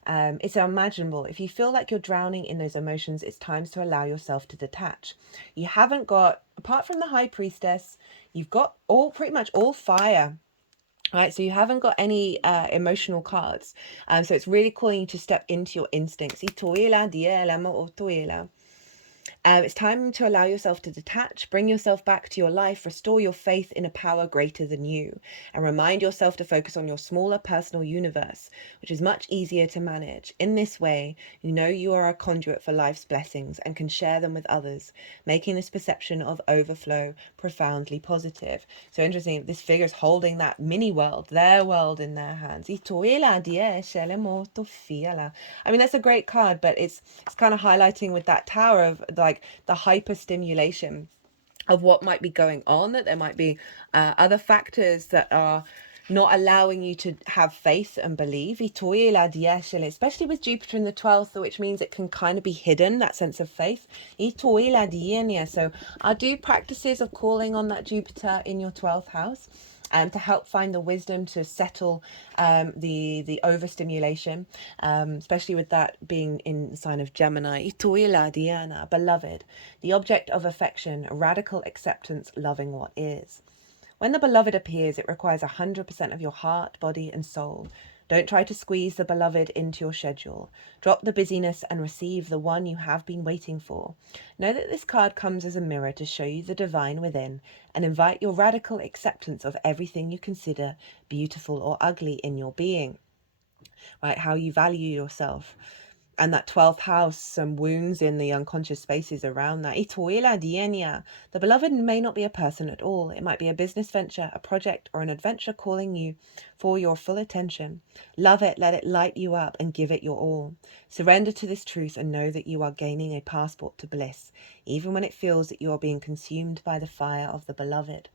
It's unimaginable. If you feel like you're drowning in those emotions, it's time to allow yourself to detach. You haven't got, apart from the High Priestess, you've got pretty much all fire. Right, so you haven't got any emotional cards. So it's really calling you to step into your instincts. It's time to allow yourself to detach, bring yourself back to your life, restore your faith in a power greater than you, and remind yourself to focus on your smaller personal universe, which is much easier to manage. In this way, you know you are a conduit for life's blessings and can share them with others, making this perception of overflow profoundly positive. So interesting, this figure is holding that mini world, their world in their hands. I mean, that's a great card, but it's kind of highlighting with that tower of like the hyper stimulation of what might be going on, that there might be other factors that are not allowing you to have faith and believe, especially with Jupiter in the 12th, which means it can kind of be hidden, that sense of faith. So I do practices of calling on that Jupiter in your 12th house, to help find the wisdom to settle the overstimulation, especially with that being in the sign of Gemini. Beloved, the object of affection, radical acceptance, loving what is. When the beloved appears, it requires 100% of your heart, body, and soul. Don't try to squeeze the beloved into your schedule. Drop the busyness and receive the one you have been waiting for. Know that this card comes as a mirror to show you the divine within and invite your radical acceptance of everything you consider beautiful or ugly in your being. Right? How you value yourself. And that 12th house, some wounds in the unconscious spaces around that. The beloved may not be a person at all. It might be a business venture, a project, or an adventure calling you for your full attention. Love it, let it light you up, and give it your all. Surrender to this truth and know that you are gaining a passport to bliss, even when it feels that you are being consumed by the fire of the beloved.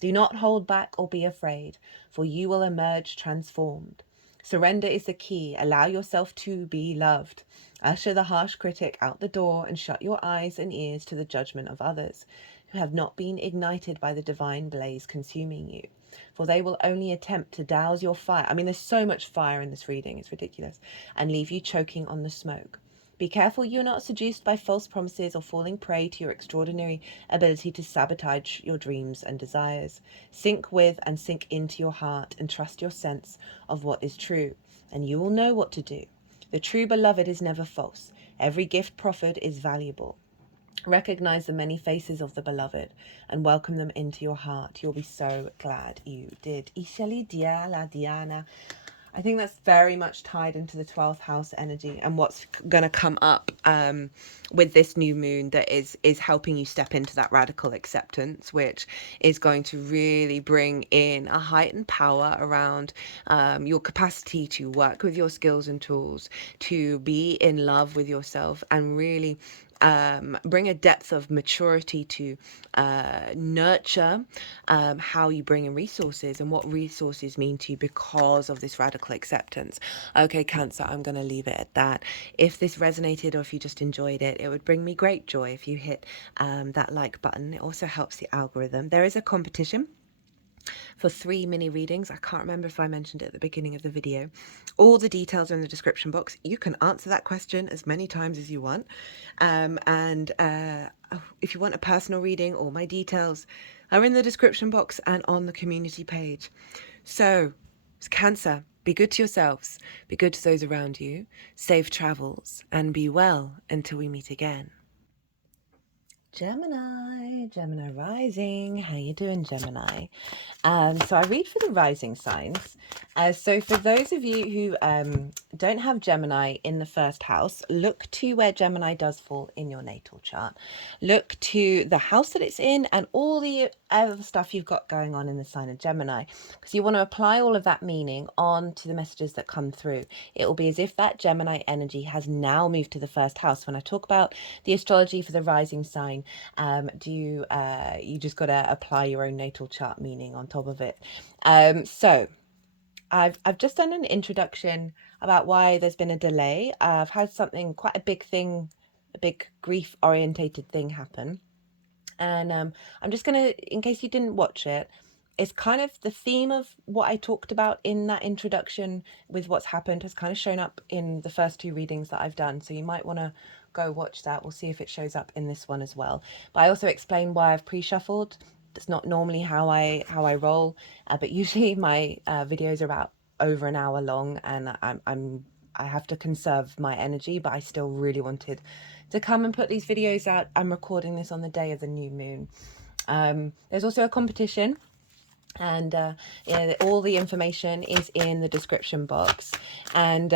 Do not hold back or be afraid, for you will emerge transformed. Surrender is the key. Allow yourself to be loved. Usher the harsh critic out the door and shut your eyes and ears to the judgment of others who have not been ignited by the divine blaze consuming you. For they will only attempt to douse your fire. I mean, there's so much fire in this reading, it's ridiculous. And leave you choking on the smoke. Be careful you're not seduced by false promises or falling prey to your extraordinary ability to sabotage your dreams and desires. Sink with and sink into your heart and trust your sense of what is true, and you will know what to do. The true beloved is never false. Every gift proffered is valuable. Recognize the many faces of the beloved and welcome them into your heart. You'll be so glad you did. Ishali dia la Diana. I think that's very much tied into the 12th house energy and what's going to come up with this new moon that is helping you step into that radical acceptance, which is going to really bring in a heightened power around your capacity to work with your skills and tools, to be in love with yourself, and really bring a depth of maturity to nurture how you bring in resources and what resources mean to you because of this radical acceptance. Okay, Cancer, I'm going to leave it at that. If this resonated or if you just enjoyed it, it would bring me great joy if you hit that like button. It also helps the algorithm. There is a competition for 3 mini readings. I can't remember if I mentioned it at the beginning of the video. All the details are in the description box. You can answer that question as many times as you want. If you want a personal reading, all my details are in the description box and on the community page. So, Cancer, be good to yourselves, be good to those around you, safe travels, and be well until we meet again. Gemini rising. How you doing, Gemini? So I read for the rising signs. So for those of you who don't have Gemini in the first house, look to where Gemini does fall in your natal chart. Look to the house that it's in and all the other stuff you've got going on in the sign of Gemini, because you want to apply all of that meaning on to the messages that come through. It will be as if that Gemini energy has now moved to the first house. When I talk about the astrology for the rising sign, you just got to apply your own natal chart meaning on top of it. So I've just done an introduction about why there's been a delay. I've had something, quite a big thing, a big grief orientated thing happen. And I'm just going to, in case you didn't watch it, it's kind of the theme of what I talked about in that introduction with what's happened has kind of shown up in the first 2 readings that I've done. So you might want to go watch that. We'll see if it shows up in this one as well. But I also explain why I've pre-shuffled. That's not normally how I roll, but usually my videos are about over an hour long, and I have to conserve my energy, but I still really wanted to come and put these videos out. I'm recording this on the day of the new moon. There's also a competition. And yeah, all the information is in the description box. And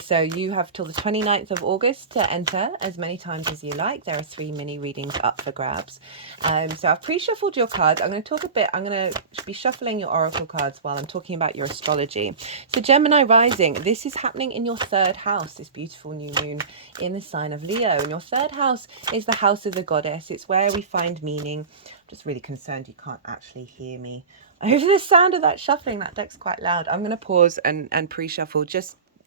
so you have till the 29th of August to enter as many times as you like. There are 3 mini readings up for grabs. So I've pre-shuffled your cards. I'm going to talk a bit. I'm going to be shuffling your oracle cards while I'm talking about your astrology. So Gemini rising, this is happening in your 3rd house, this beautiful new moon in the sign of Leo. And your 3rd house is the house of the goddess. It's where we find meaning. I'm just really concerned you can't actually hear me over the sound of that shuffling. That deck's quite loud. I'm going to pause and pre-shuffle.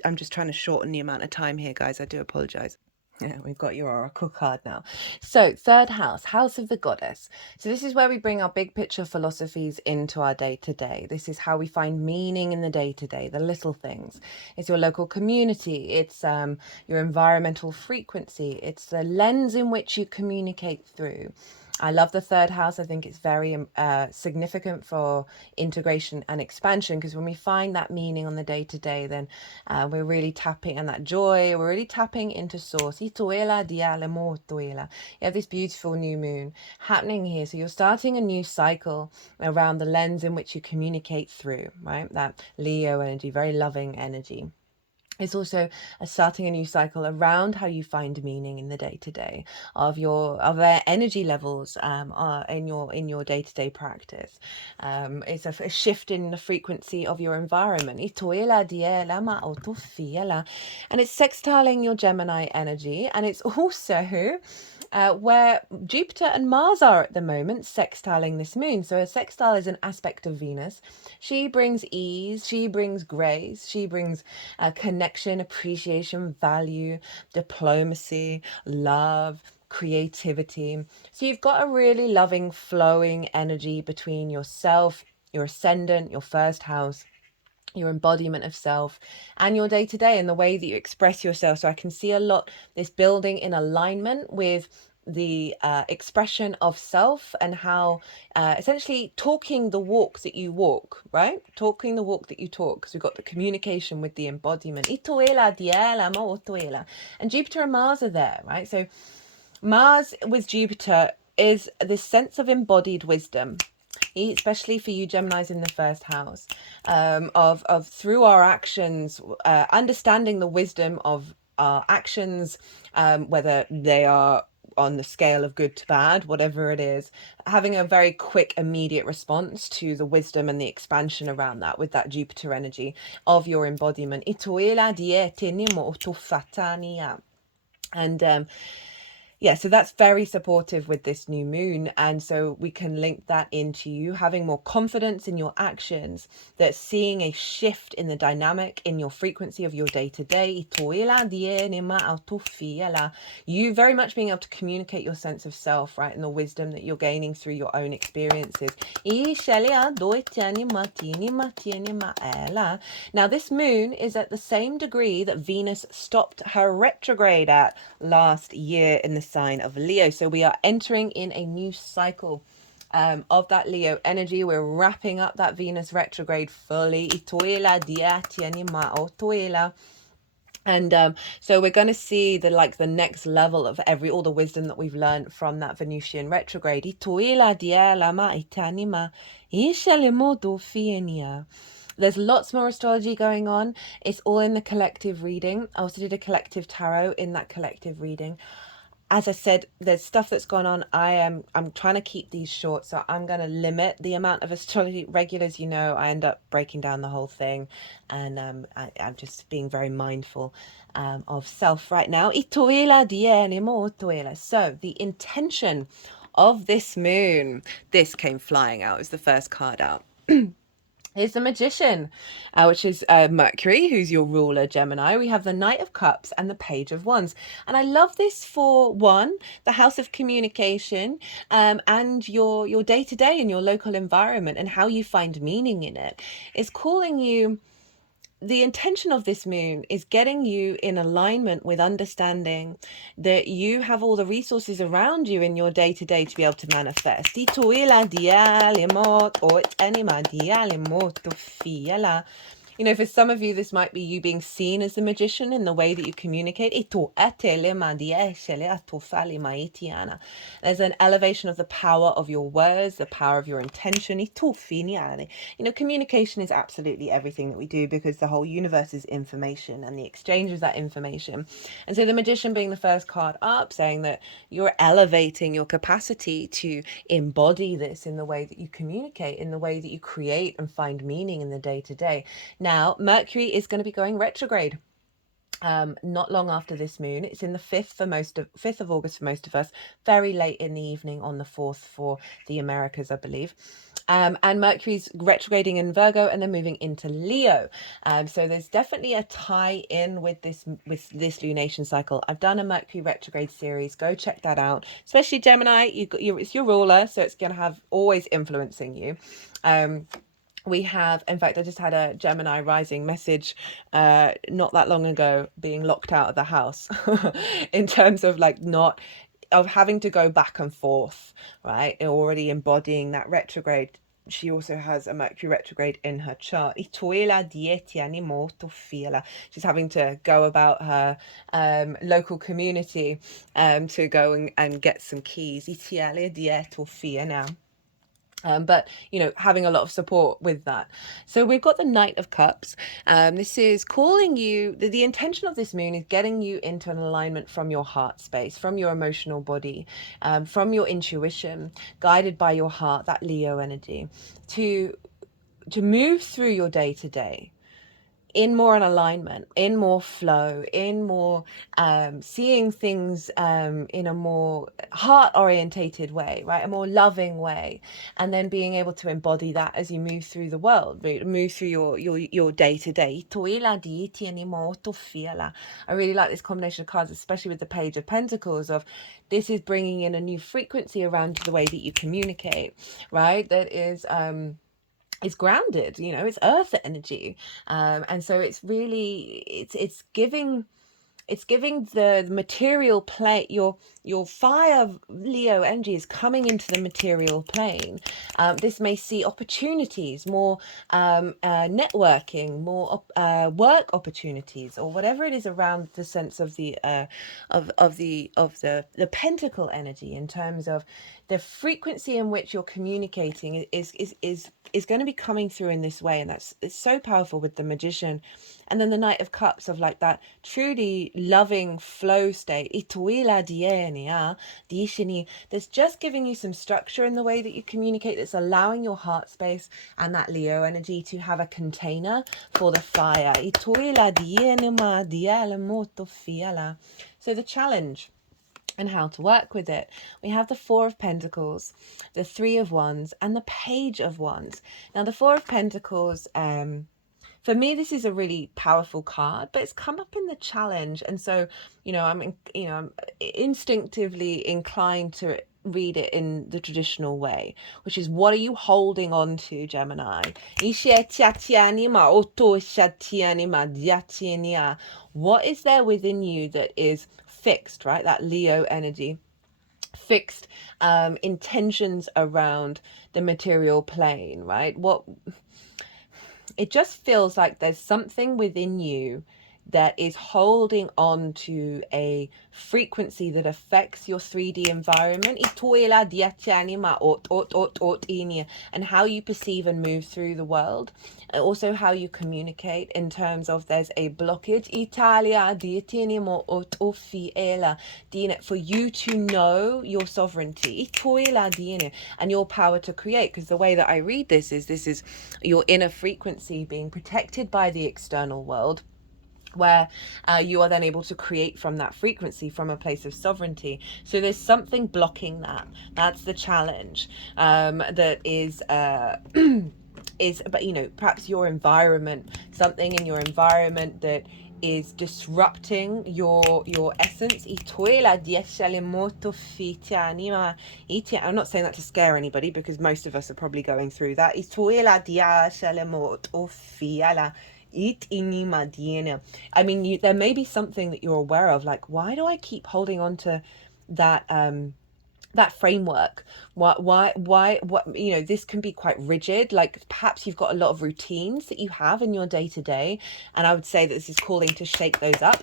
I'm just trying to shorten the amount of time here, guys. I do apologize. Yeah, we've got your oracle card now. So 3rd house, house of the goddess. So this is where we bring our big picture philosophies into our day-to-day. This is how we find meaning in the day-to-day, the little things. It's your local community. It's your environmental frequency. It's the lens in which you communicate through. I love the 3rd house. I think it's very significant for integration and expansion, because when we find that meaning on the day-to-day, then we're really tapping, and that joy, we're really tapping into source. You have this beautiful new moon happening here. So you're starting a new cycle around the lens in which you communicate through, right? That Leo energy, very loving energy. It's also starting a new cycle around how you find meaning in the day-to-day of their energy levels in your day-to-day practice. It's a shift in the frequency of your environment. And it's sextiling your Gemini energy, and it's also where Jupiter and Mars are at the moment, sextiling this moon. So a sextile is an aspect of Venus. She brings ease, she brings grace, she brings connection, appreciation, value, diplomacy, love, creativity. So you've got a really loving, flowing energy between yourself, your ascendant, your 1st house, your embodiment of self, and your day-to-day, and the way that you express yourself. So I can see a lot this building in alignment with the expression of self, and how essentially talking the walk that you walk, right? Talking the walk that you talk, because we've got the communication with the embodiment. And Jupiter and Mars are there, right? So Mars with Jupiter is this sense of embodied wisdom, especially for you Geminis in the 1st house, of through our actions, understanding the wisdom of our actions, whether they are on the scale of good to bad, whatever it is, having a very quick, immediate response to the wisdom and the expansion around that with that Jupiter energy of your embodiment. And yeah, so that's very supportive with this new moon. And so we can link that into you having more confidence in your actions, that seeing a shift in the dynamic in your frequency of your day-to-day. You very much being able to communicate your sense of self, right? And the wisdom that you're gaining through your own experiences. Now, this moon is at the same degree that Venus stopped her retrograde at last year in the sign of Leo. So we are entering in a new cycle of that Leo energy. We're wrapping up that Venus retrograde fully. And so we're going to see the next level of all the wisdom that we've learned from that Venusian retrograde. There's lots more astrology going on. It's all in the collective reading. I also did a collective tarot in that collective reading. As I said, there's stuff that's gone on. I'm trying to keep these short, so I'm going to limit the amount of astrology. Regulars, I end up breaking down the whole thing, and I'm just being very mindful of self right now. So the intention of this moon, this came flying out. It's the first card out. Is the Magician, which is Mercury, who's your ruler, Gemini. We have the Knight of Cups and the Page of Wands. And I love this for, one, the house of communication, and your day-to-day and your local environment and how you find meaning in it. It's calling you... The intention of this moon is getting you in alignment with understanding that you have all the resources around you in your day-to-day to be able to manifest. You know, for some of you, this might be you being seen as the magician in the way that you communicate. There's an elevation of the power of your words, the power of your intention. You know, communication is absolutely everything that we do, because the whole universe is information and the exchange of that information. And so the magician being the first card up, saying that you're elevating your capacity to embody this in the way that you communicate, in the way that you create and find meaning in the day to day. Now, Mercury is going to be going retrograde not long after this moon. It's in the 5th of August for most of us, very late in the evening on the 4th for the Americas, I believe. And Mercury's retrograding in Virgo and then moving into Leo. So there's definitely a tie in with this lunation cycle. I've done a Mercury retrograde series. Go check that out. Especially Gemini, it's your ruler, so it's going to have always influencing you. We have, in fact, I just had a Gemini rising message not that long ago, being locked out of the house in terms of of having to go back and forth, right? Already embodying that retrograde. She also has a Mercury retrograde in her chart. She's having to go about her local community to go and get some keys. Now. But, you know, having a lot of support with that. So we've got the Knight of Cups. This is calling you, the intention of this moon is getting you into an alignment from your heart space, from your emotional body, from your intuition, guided by your heart, that Leo energy, to move through your day to day in more an alignment, in more flow, in more seeing things in a more heart-orientated way, right? A more loving way, and then being able to embody that as you move through the world, move through your day-to-day. I really like this combination of cards, especially with the Page of Pentacles, of this is bringing in a new frequency around the way that you communicate, right? That is... it's grounded, you know, it's earth energy, and so it's really it's giving the material plane, your fire Leo energy is coming into the material plane. This may see opportunities, more networking, more work opportunities, or whatever it is around the sense of the the pentacle energy, in terms of the frequency in which you're communicating is going to be coming through in this way. And it's so powerful with the magician. And then the Knight of Cups, of like that truly loving flow state. That's just giving you some structure in the way that you communicate, that's allowing your heart space and that Leo energy to have a container for the fire. So the challenge and how to work with it. We have the Four of Pentacles, the Three of Wands, and the Page of Wands. Now, the Four of Pentacles, for me, this is a really powerful card, but it's come up in the challenge. And so, I'm instinctively inclined to read it in the traditional way, which is, what are you holding on to, Gemini? What is there within you that is fixed, right? That Leo energy, fixed intentions around the material plane, right? It just feels like there's something within you that is holding on to a frequency that affects your 3D environment, and how you perceive and move through the world, and also how you communicate, in terms of there's a blockage for you to know your sovereignty and your power to create. Because the way that I read this is your inner frequency being protected by the external world, where you are then able to create from that frequency, from a place of sovereignty. So there's something blocking that. That's the challenge. That is but perhaps your environment, something in your environment that is disrupting your essence. I'm not saying that to scare anybody, because most of us are probably going through that. I mean, there may be something that you're aware of, like, why do I keep holding on to that that framework. What, you know, this can be quite rigid. Like perhaps you've got a lot of routines that you have in your day to day, and I would say that this is calling to shake those up.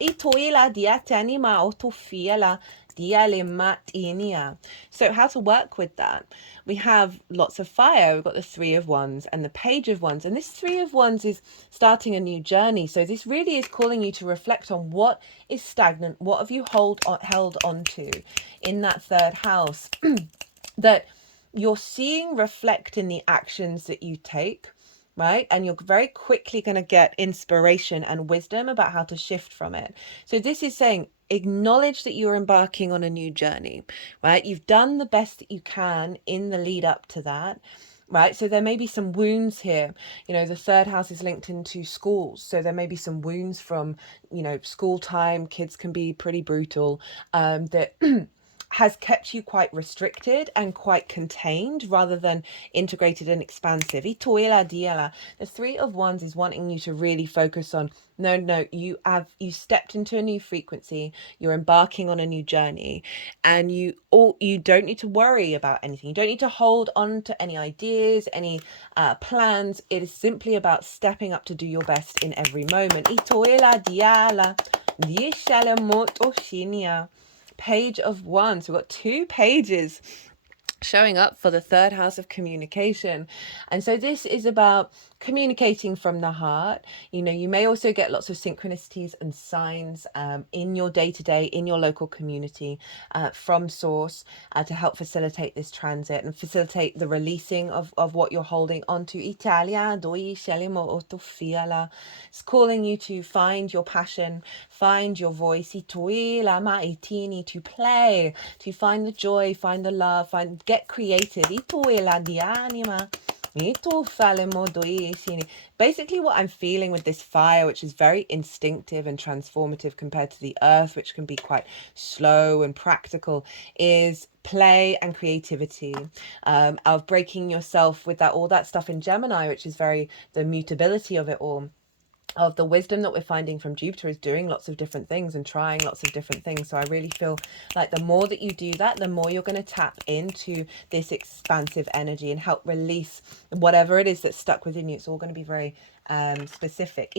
So how to work with that? We have lots of fire. We've got the Three of Wands and the Page of Wands, and this Three of Wands is starting a new journey. So this really is calling you to reflect on what is stagnant, what have you held on to in that third house that you're seeing reflect in the actions that you take, right? And you're very quickly going to get inspiration and wisdom about how to shift from it. So this is saying, acknowledge that you're embarking on a new journey, right? You've done the best that you can in the lead up to that, right? So there may be some wounds here. You know, the third house is linked into schools. So there may be some wounds from, you know, school time. Kids can be pretty brutal, that has kept you quite restricted and quite contained rather than integrated and expansive. The Three of Wands is wanting you to really focus on, no, you stepped into a new frequency, you're embarking on a new journey, and you don't need to worry about anything. You don't need to hold on to any ideas, any plans. It is simply about stepping up to do your best in every moment. Page of Wands. We've got two pages showing up for the third house of communication. And so this is about communicating from the heart. You know, you may also get lots of synchronicities and signs in your day-to-day, in your local community, from source, to help facilitate this transit and facilitate the releasing of what you're holding onto. It's calling you to find your passion, find your voice, to play, to find the joy, find the love, get creative. Basically what I'm feeling with this fire, which is very instinctive and transformative compared to the earth, which can be quite slow and practical, is play and creativity, of breaking yourself with all that stuff in Gemini, which is very the mutability of it all, of the wisdom that we're finding from Jupiter is doing lots of different things and trying lots of different things. So I really feel like the more that you do that, the more you're going to tap into this expansive energy and help release whatever it is that's stuck within you. It's all going to be very specific.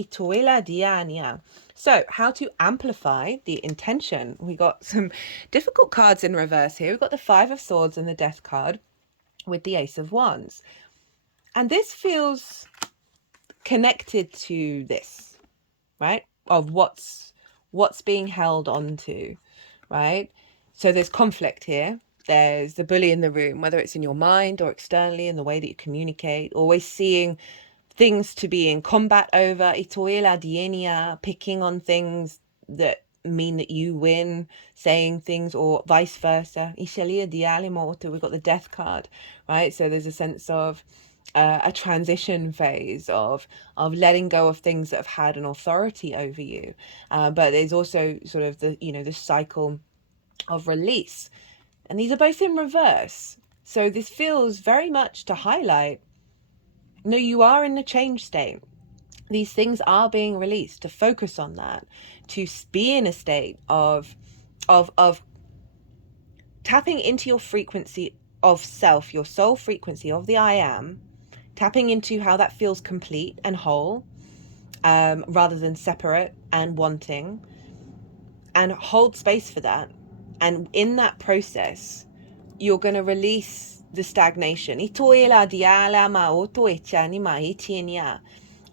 So how to amplify the intention? We got some difficult cards in reverse here. We've got the Five of Swords and the Death card with the Ace of Wands. And this feels connected to this, right? Of what's being held onto, right? So there's conflict here. There's the bully in the room, whether it's in your mind or externally in the way that you communicate, always seeing things to be in combat over, picking on things that mean that you win, saying things, or vice versa. We've got the Death card, right? So there's a sense of a transition phase of letting go of things that have had an authority over you, but there's also sort of the cycle of release, and these are both in reverse. So this feels very much to highlight, no, you are in the change state. These things are being released, to focus on that, to be in a state of tapping into your frequency of self, your soul frequency of the I am, tapping into how that feels complete and whole, rather than separate and wanting, and hold space for that. And in that process, you're going to release the stagnation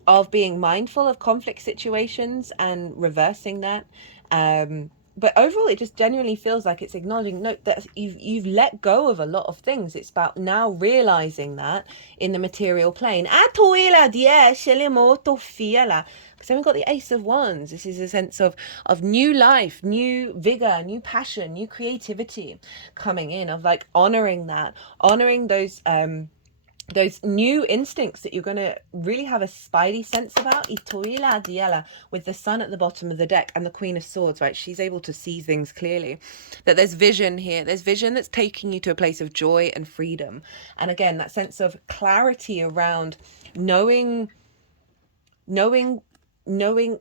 of being mindful of conflict situations and reversing that. But overall, it just genuinely feels like it's acknowledging, no, that you've let go of a lot of things. It's about now realizing that in the material plane. Because then we've got the Ace of Wands. This is a sense of new life, new vigor, new passion, new creativity coming in, of like honoring that, honoring those new instincts that you're going to really have a spidey sense about. With the Sun at the bottom of the deck and the Queen of Swords, right? She's able to see things clearly. That there's vision here. There's vision that's taking you to a place of joy and freedom. And again, that sense of clarity around knowing knowing,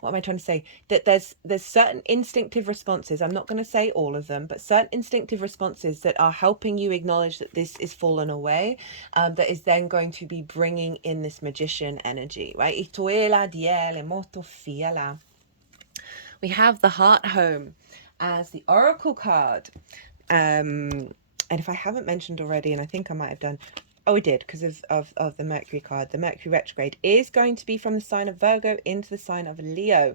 what am I trying to say? That there's certain instinctive responses. I'm not going to say all of them, but certain instinctive responses that are helping you acknowledge that this is fallen away, that is then going to be bringing in this magician energy, right? We have the heart home as the oracle card. And if I haven't mentioned already, and I think I might have done, oh, I did, because of the Mercury card. The Mercury retrograde is going to be from the sign of Virgo into the sign of Leo.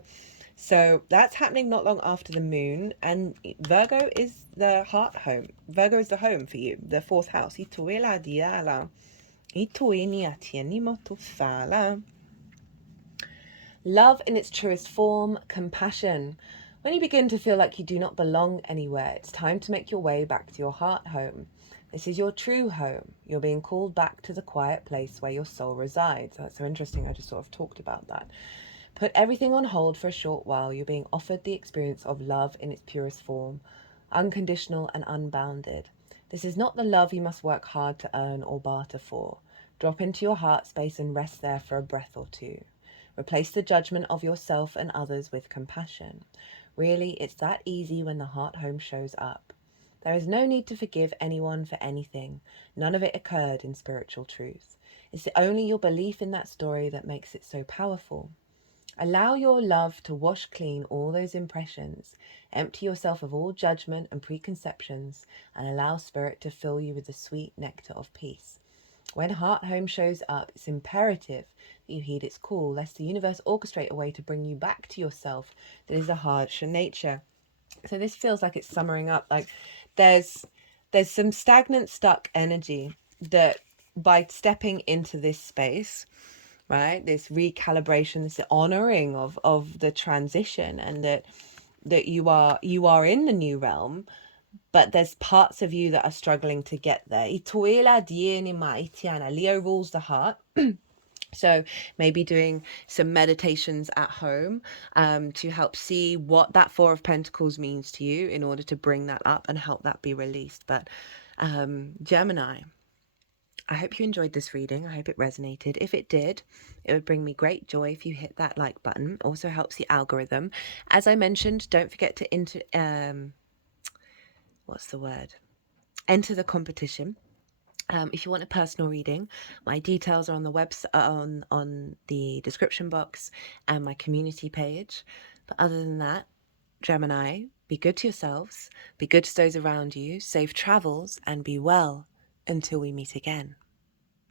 So that's happening not long after the moon. And Virgo is the heart home. Virgo is the home for you, the fourth house. Love in its truest form, compassion. When you begin to feel like you do not belong anywhere, it's time to make your way back to your heart home. This is your true home. You're being called back to the quiet place where your soul resides. That's so interesting. I just sort of talked about that. Put everything on hold for a short while. You're being offered the experience of love in its purest form, unconditional and unbounded. This is not the love you must work hard to earn or barter for. Drop into your heart space and rest there for a breath or two. Replace the judgment of yourself and others with compassion. Really, it's that easy when the heart home shows up. There is no need to forgive anyone for anything. None of it occurred in spiritual truth. It's only your belief in that story that makes it so powerful. Allow your love to wash clean all those impressions. Empty yourself of all judgment and preconceptions, and allow spirit to fill you with the sweet nectar of peace. When heart home shows up, it's imperative that you heed its call, lest the universe orchestrate a way to bring you back to yourself that is a harsher nature. So this feels like it's summing up, like there's some stagnant, stuck energy that by stepping into this space, right, this recalibration, this honoring of the transition, and that you are in the new realm, but there's parts of you that are struggling to get there. Leo rules the heart. So maybe doing some meditations at home to help see what that Four of Pentacles means to you in order to bring that up and help that be released. But Gemini, I hope you enjoyed this reading. I hope it resonated. If it did, it would bring me great joy if you hit that like button. Also helps the algorithm. As I mentioned, don't forget to enter the competition. If you want a personal reading, my details are on the website, on the description box and my community page. But other than that, Gemini, be good to yourselves, be good to those around you, safe travels, and be well until we meet again.